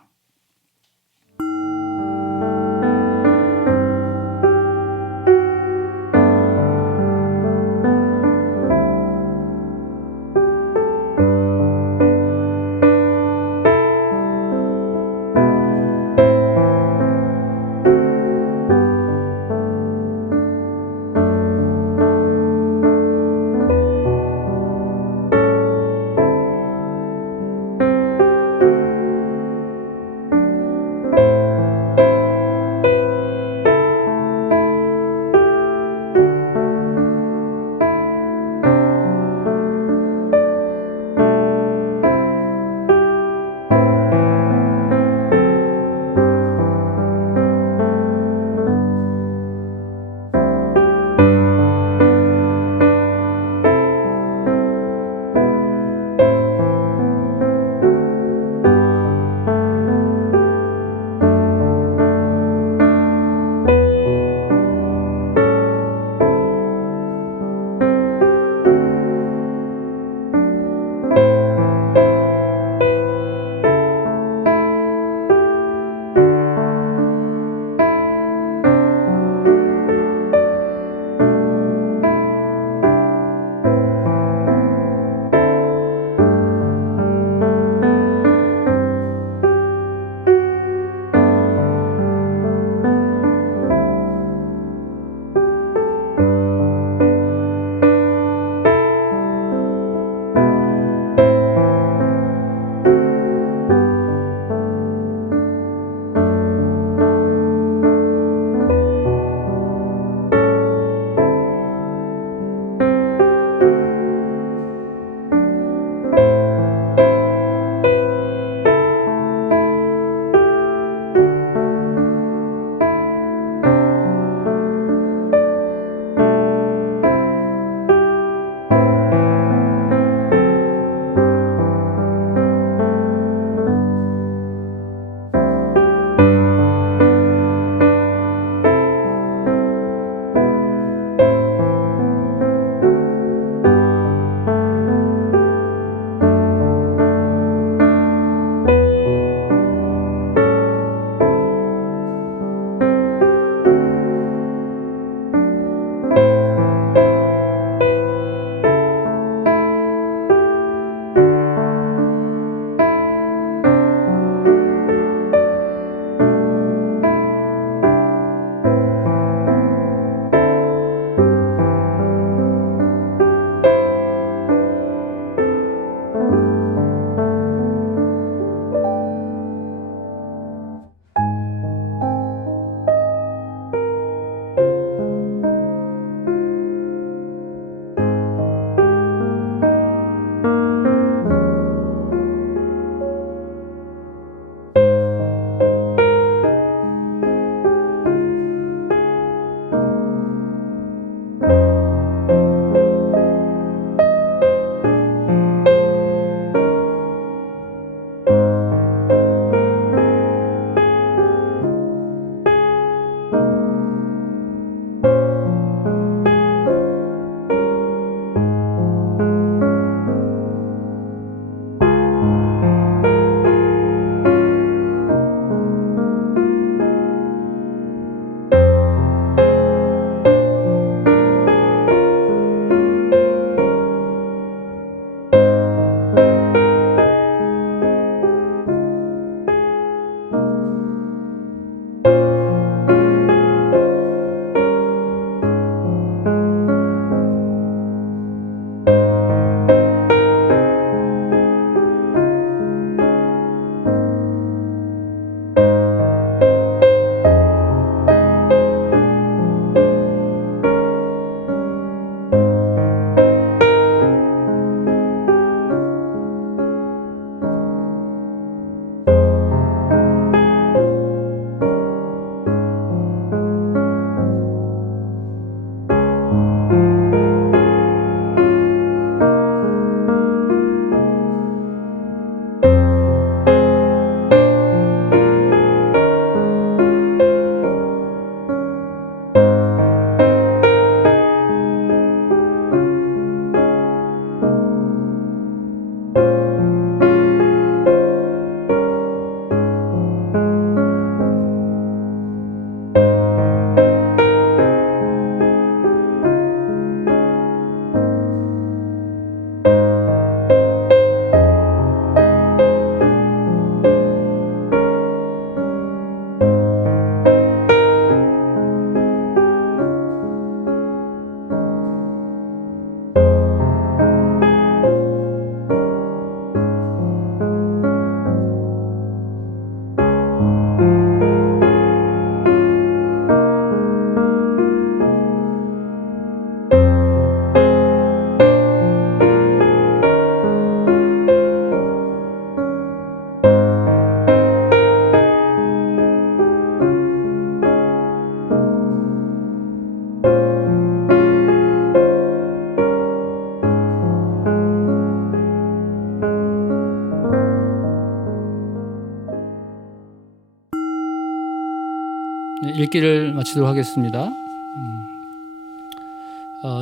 읽기를 마치도록 하겠습니다.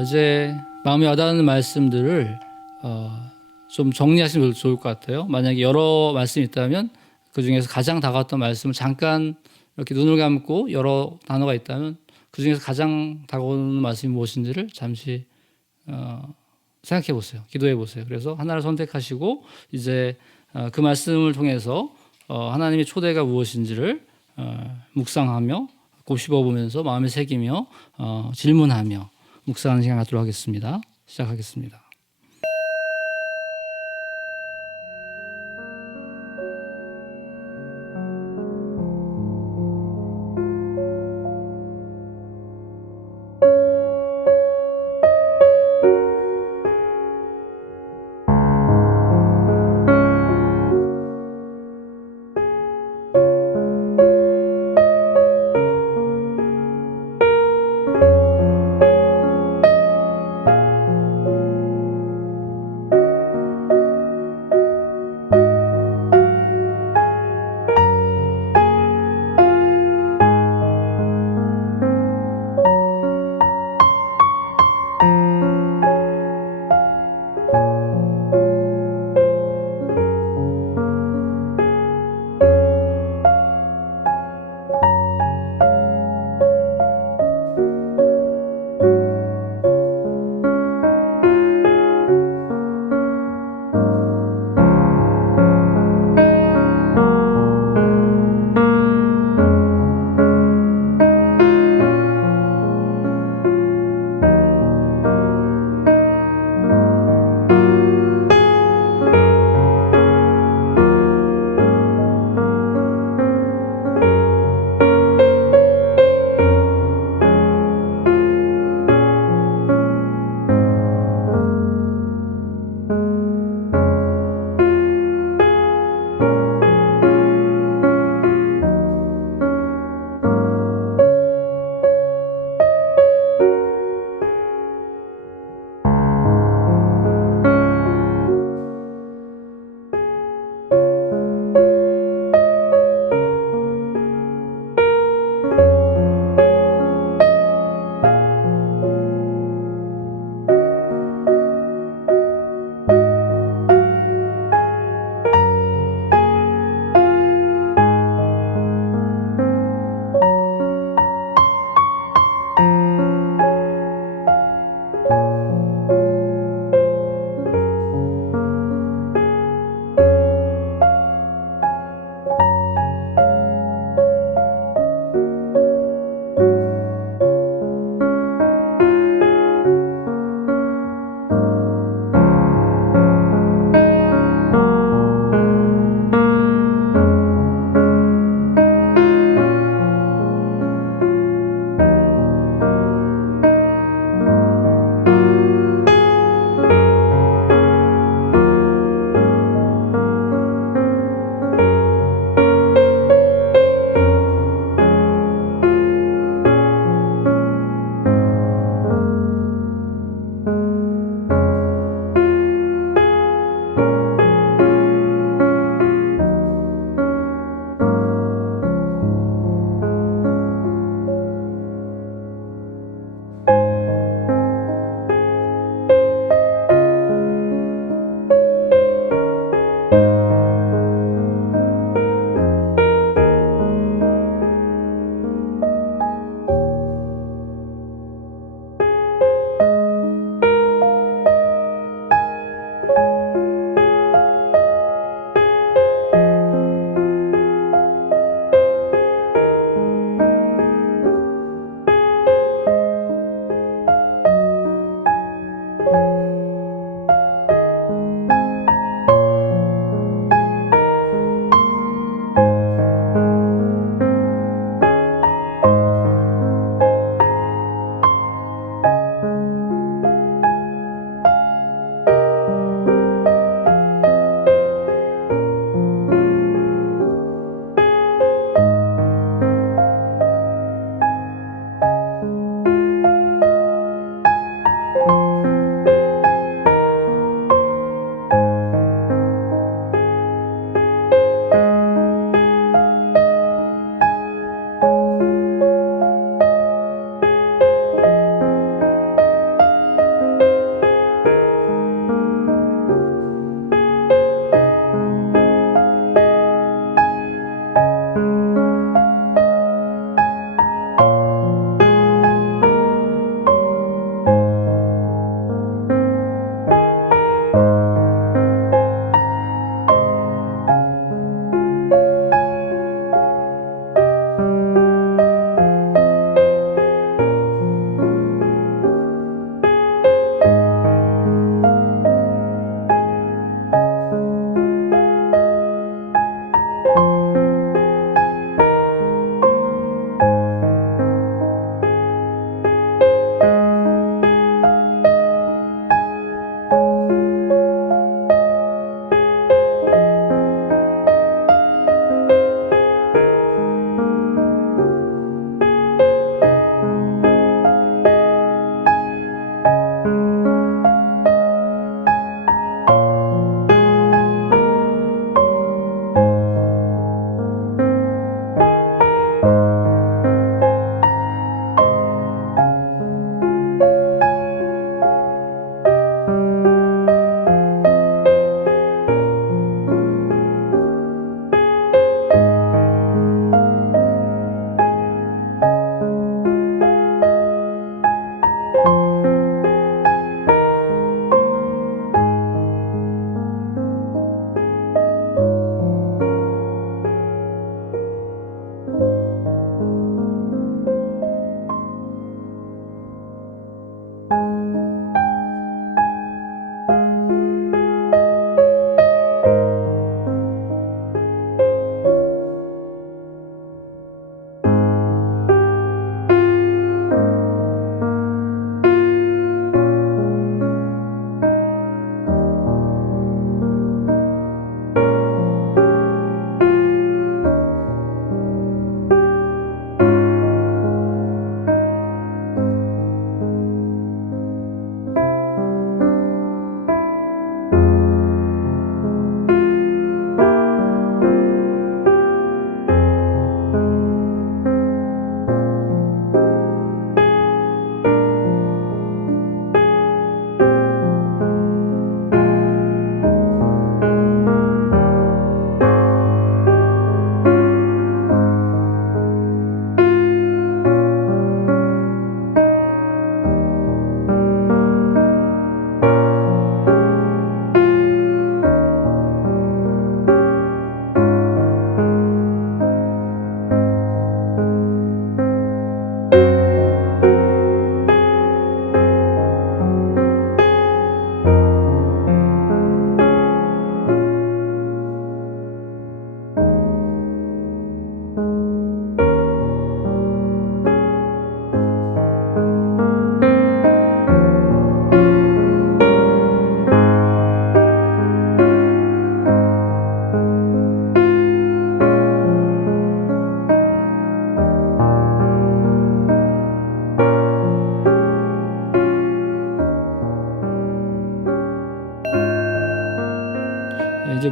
이제 마음에 와닿는 말씀들을 좀 정리하시면 좋을 것 같아요. 만약에 여러 말씀이 있다면 그 중에서 가장 다가왔던 말씀을 잠깐 이렇게 눈을 감고 여러 단어가 있다면 그 중에서 가장 다가오는 말씀이 무엇인지를 잠시 생각해 보세요. 기도해 보세요. 그래서 하나를 선택하시고 이제 그 말씀을 통해서 하나님의 초대가 무엇인지를 묵상하며 곱씹어 보면서 마음에 새기며 질문하며 묵상하는 시간 갖도록 하겠습니다. 시작하겠습니다.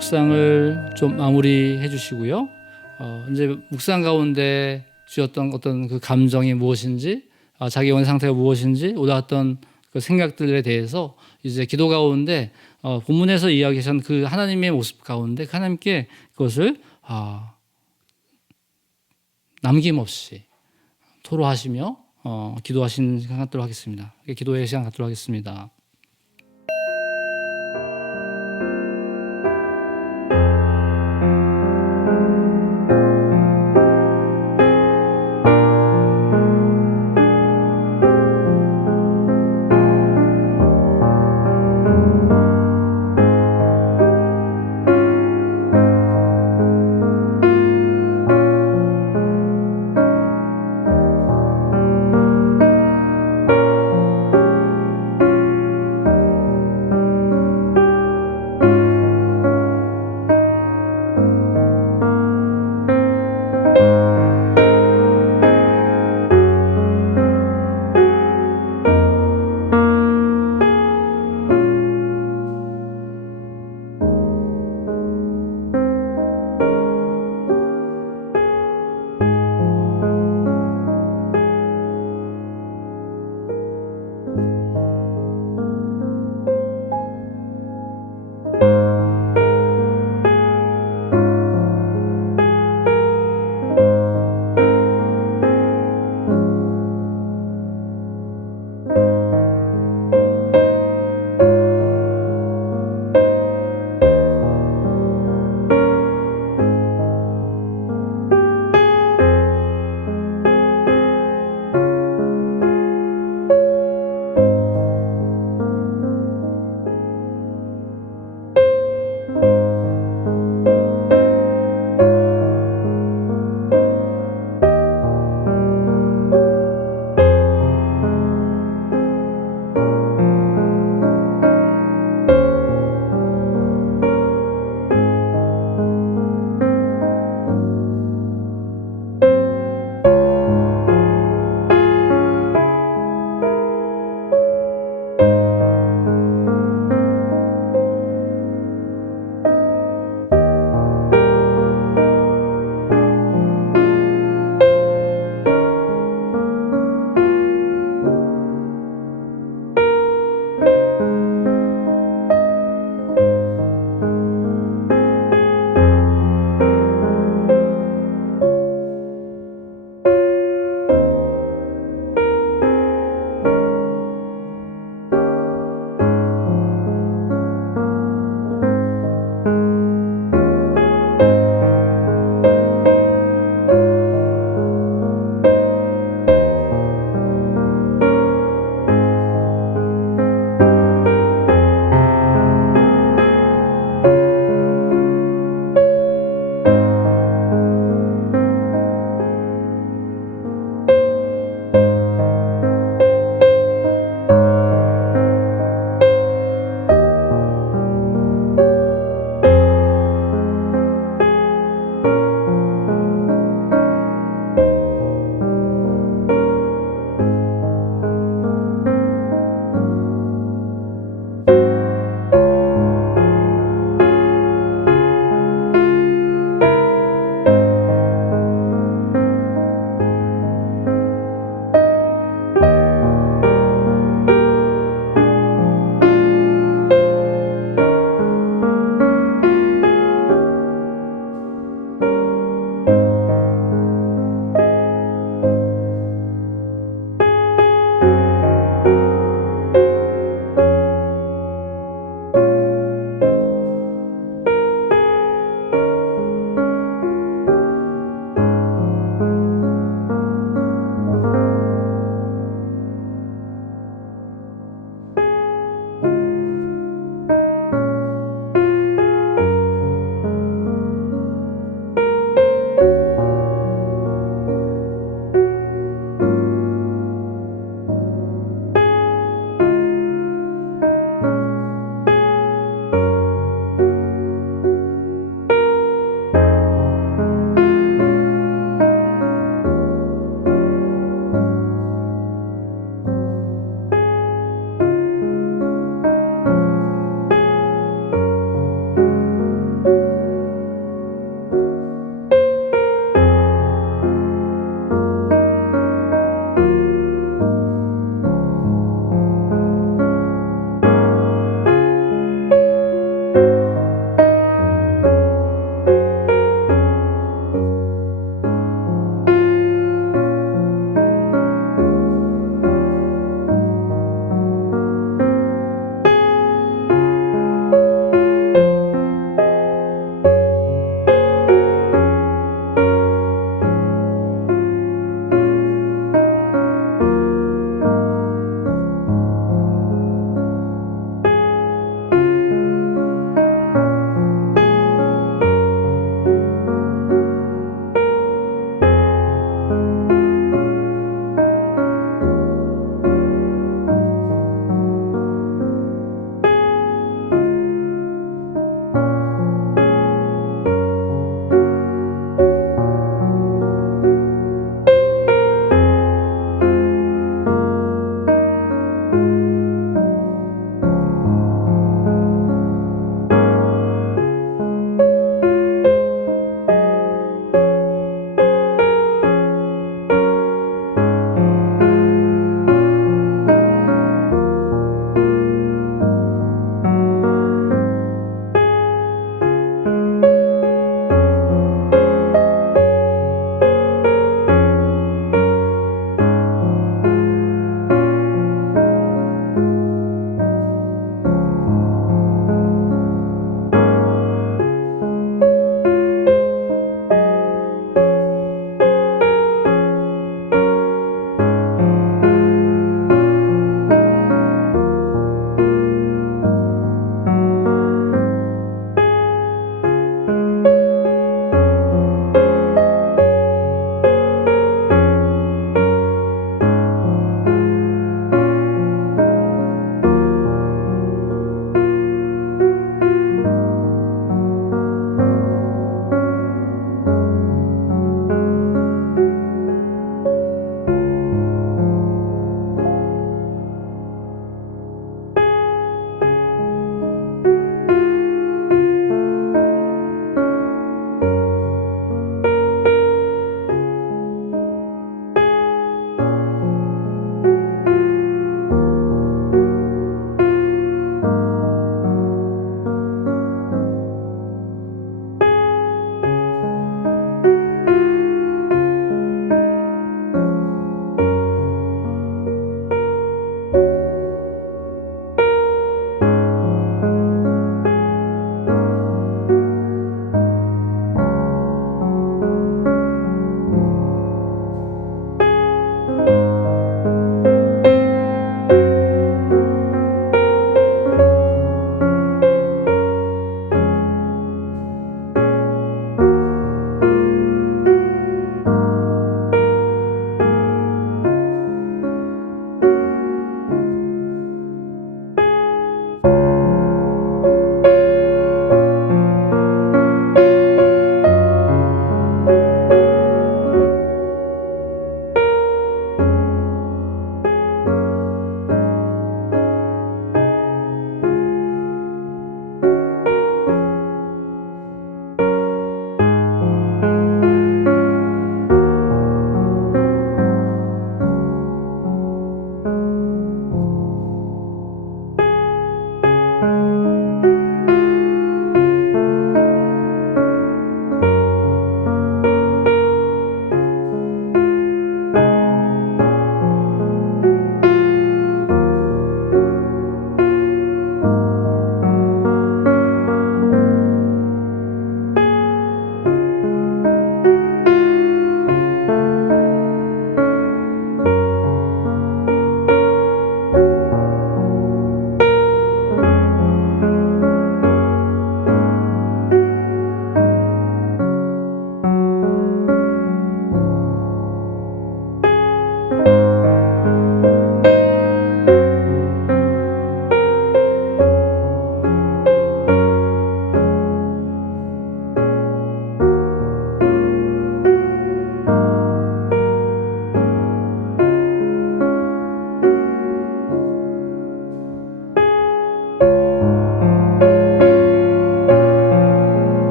묵상을 좀 마무리해 주시고요. 이제 묵상 가운데 주었던 어떤 그 감정이 무엇인지, 자기 영의 상태가 무엇인지, 올라왔던 그 생각들에 대해서 이제 기도 가운데 본문에서 이야기하신 그 하나님의 모습 가운데 하나님께 그것을 남김없이 토로하시며 기도하시는 시간 갖도록 하겠습니다. 기도의 시간 갖도록 하겠습니다.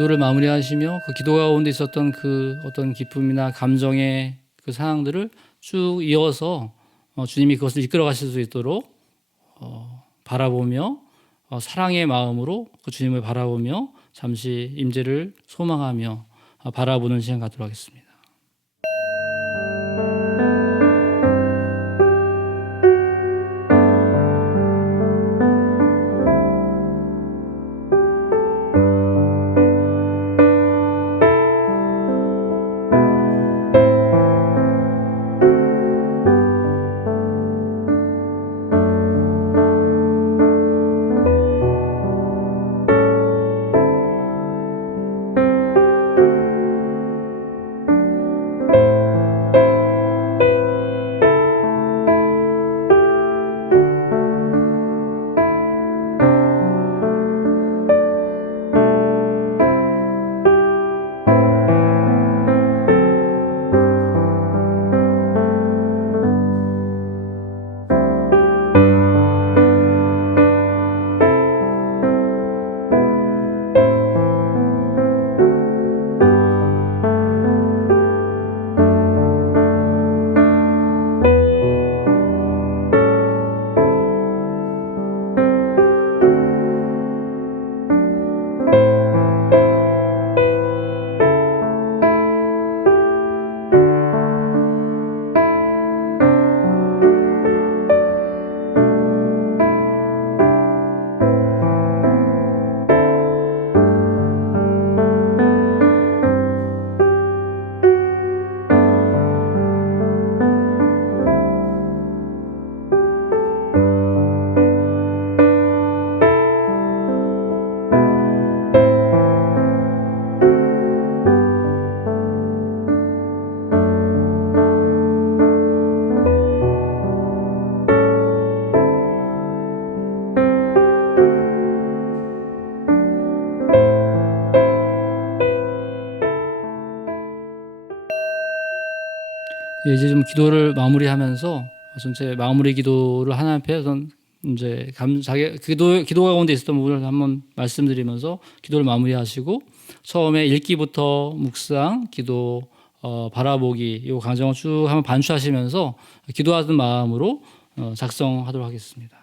기도를 마무리하시며 그 기도 가운데 있었던 그 어떤 기쁨이나 감정의 그 상황들을 쭉 이어서 주님이 그것을 이끌어 가실 수 있도록 바라보며 사랑의 마음으로 그 주님을 바라보며 잠시 임재를 소망하며 바라보는 시간 갖도록 하겠습니다. 이제 좀 기도를 마무리하면서 전체 마무리 기도를 하나님 앞에 이제 자기 기도 가운데 있었던 부분을 한번 말씀드리면서 기도를 마무리하시고 처음에 읽기부터 묵상, 기도, 바라보기 이 과정을 쭉 한번 반추하시면서 기도하는 마음으로 작성하도록 하겠습니다.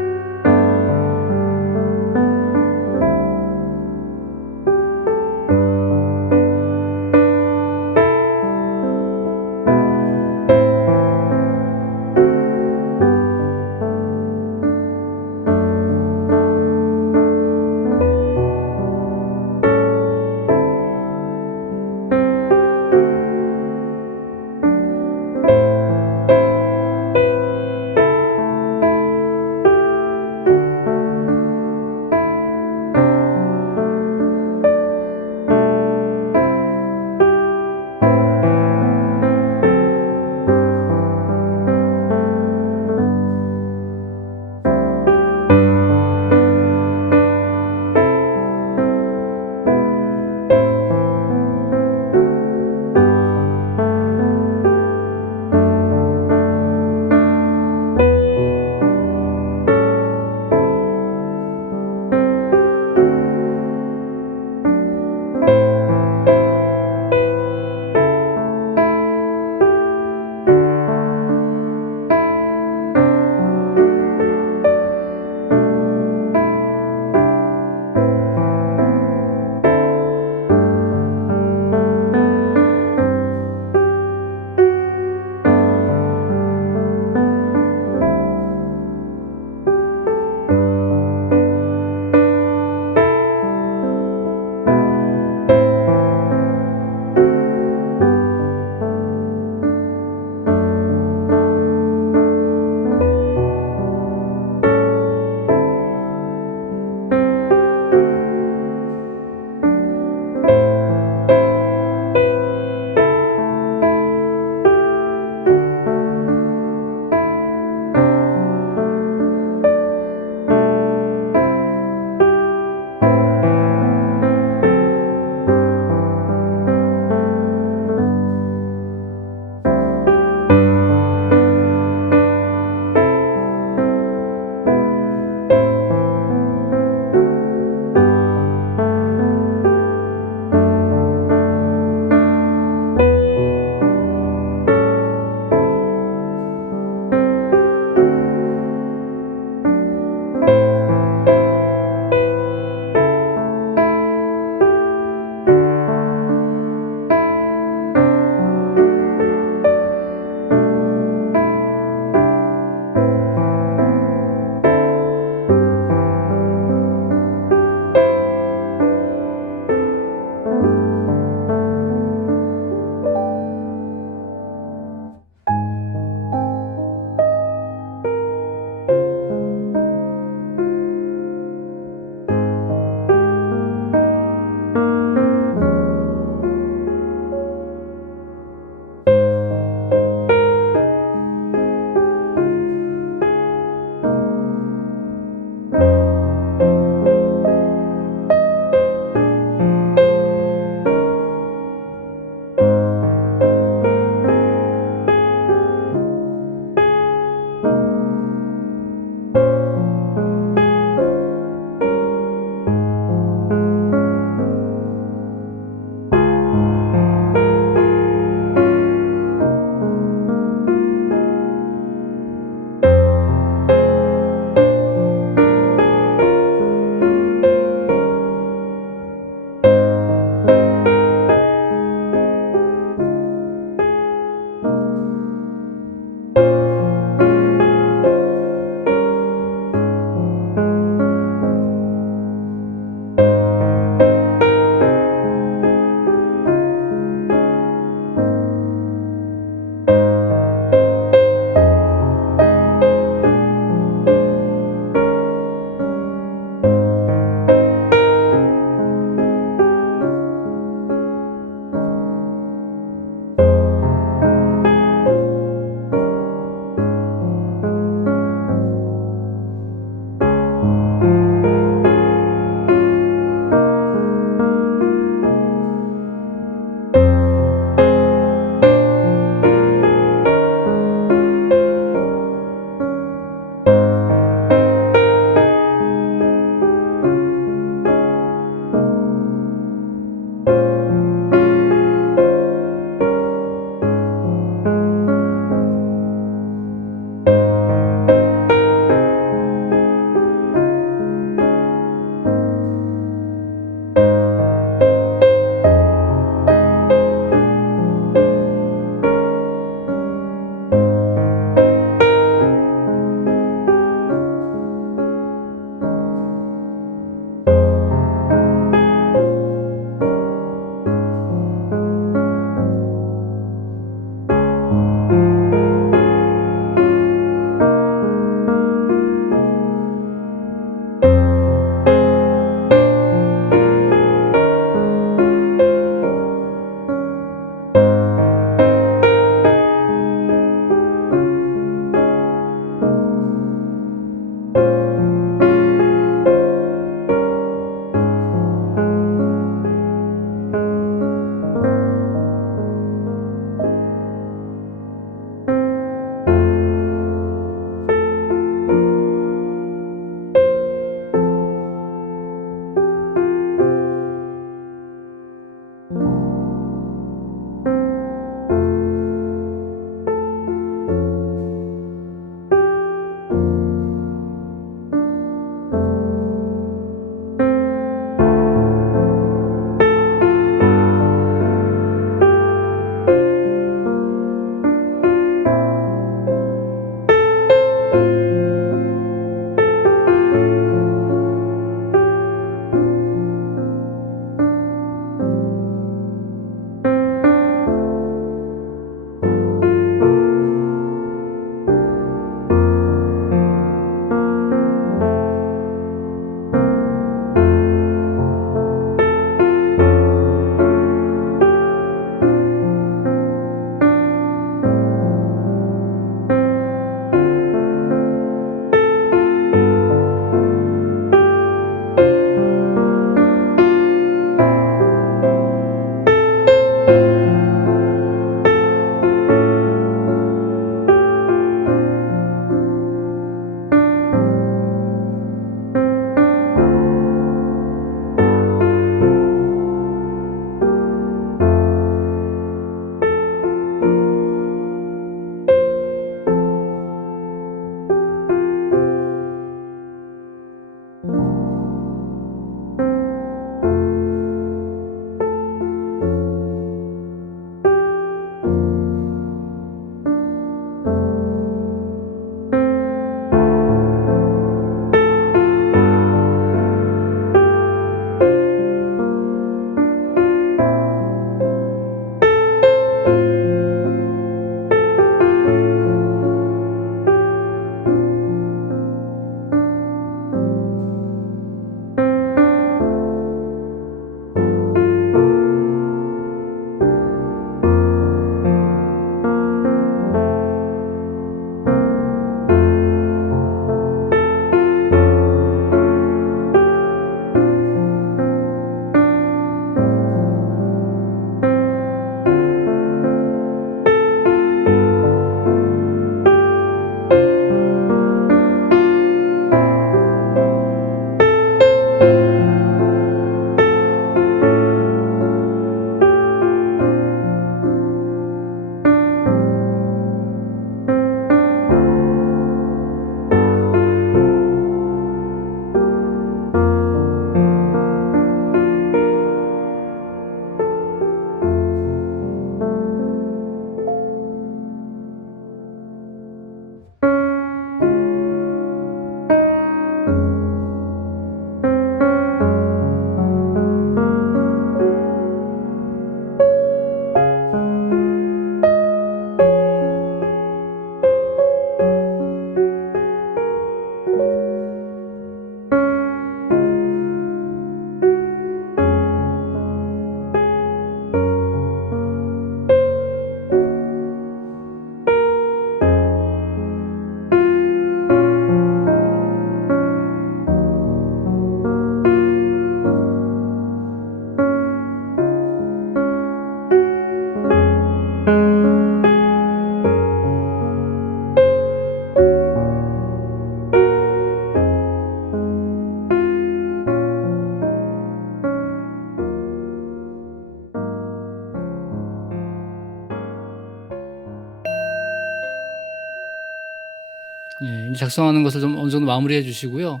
예, 이제 작성하는 것을 좀 어느 정도 마무리해 주시고요.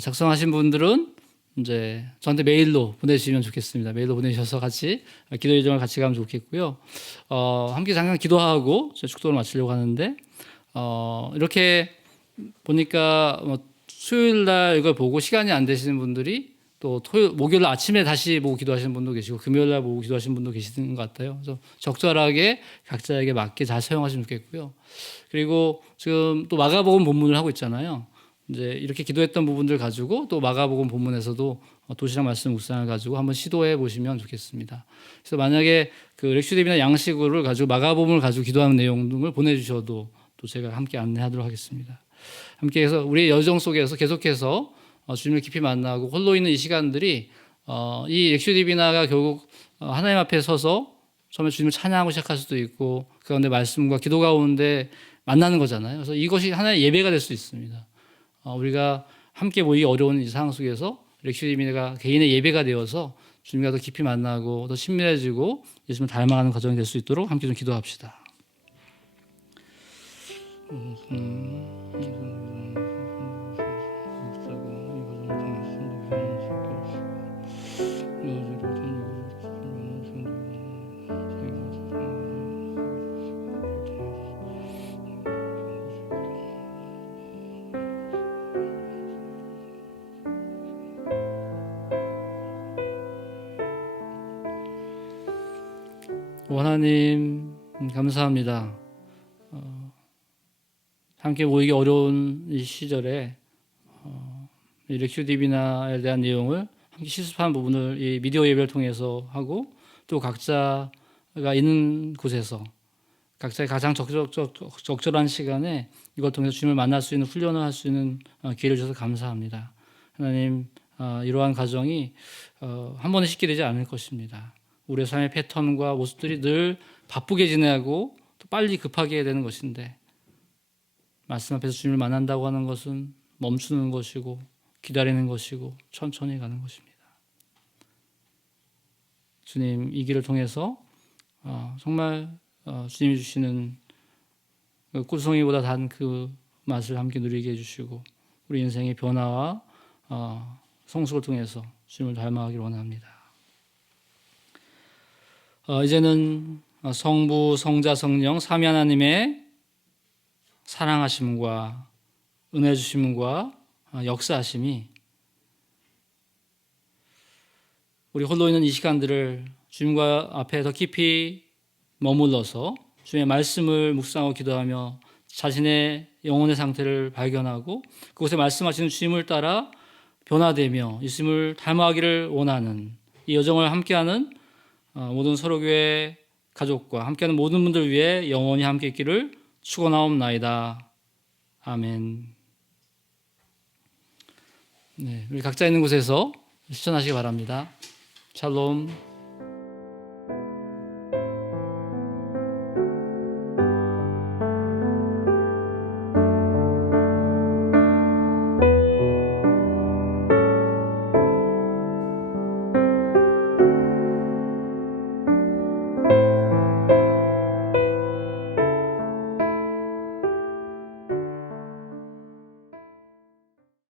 작성하신 분들은 이제 저한테 메일로 보내주시면 좋겠습니다. 메일로 보내주셔서 같이 기도 예정을 같이 가면 좋겠고요. 함께 잠깐 기도하고 축도를 마치려고 하는데, 이렇게 보니까 수요일 날 이걸 보고 시간이 안 되시는 분들이 또 목요일 날 아침에 다시 보고 기도하시는 분도 계시고 금요일 날 보고 기도하시는 분도 계시는 것 같아요. 그래서 적절하게 각자에게 맞게 잘 사용하시면 좋겠고요. 그리고 지금 또 마가복음 본문을 하고 있잖아요. 이제 이렇게 기도했던 부분들 가지고 또 마가복음 본문에서도 도시락 말씀 묵상을 가지고 한번 시도해 보시면 좋겠습니다. 그래서 만약에 그 렉슈딥이나 양식을 가지고 마가복음을 가지고 기도하는 내용을 보내주셔도 또 제가 함께 안내하도록 하겠습니다. 함께해서 우리의 여정 속에서 계속해서 주님을 깊이 만나고 홀로 있는 이 시간들이 이 렉슈디비나가 결국 하나님 앞에 서서 처음에 주님을 찬양하고 시작할 수도 있고 그 가운데 말씀과 기도 가운데 만나는 거잖아요. 그래서 이것이 하나의 예배가 될 수 있습니다. 우리가 함께 모이기 어려운 이 상황 속에서 렉슈디비나가 개인의 예배가 되어서 주님과 더 깊이 만나고 더 친밀해지고 예수님을 닮아가는 과정이 될 수 있도록 함께 좀 기도합시다. 하나님 감사합니다. 함께 모이기 어려운 이 시절에 이 렉슈디비나에 대한 내용을 함께 실습한 부분을 이 미디어 예배를 통해서 하고 또 각자가 있는 곳에서 각자의 가장 적절한 시간에 이걸 통해서 주님을 만날 수 있는 훈련을 할 수 있는 기회를 주셔서 감사합니다. 하나님, 이러한 과정이 한 번에 쉽게 되지 않을 것입니다. 우리의 삶의 패턴과 모습들이 늘 바쁘게 지내고 또 빨리 급하게 해야 되는 것인데 말씀 앞에서 주님을 만난다고 하는 것은 멈추는 것이고 기다리는 것이고 천천히 가는 것입니다. 주님, 이 길을 통해서 정말 주님이 주시는 꿀송이보다 단 그 맛을 함께 누리게 해주시고 우리 인생의 변화와 성숙을 통해서 주님을 닮아가기를 원합니다. 이제는 성부, 성자, 성령 삼위 하나님의 사랑하심과 은혜 주심과 역사하심이 우리 홀로 있는 이 시간들을 주님과 앞에 더 깊이 머물러서 주님의 말씀을 묵상하고 기도하며 자신의 영혼의 상태를 발견하고 그곳에 말씀하시는 주님을 따라 변화되며 예수님을 닮아가기를 원하는 이 여정을 함께하는 모든 서로교회 가족과 함께하는 모든 분들 위해 영원히 함께 있기를 축원하옵나이다. 아멘. 네, 우리 각자 있는 곳에서 실천하시기 바랍니다. 샬롬.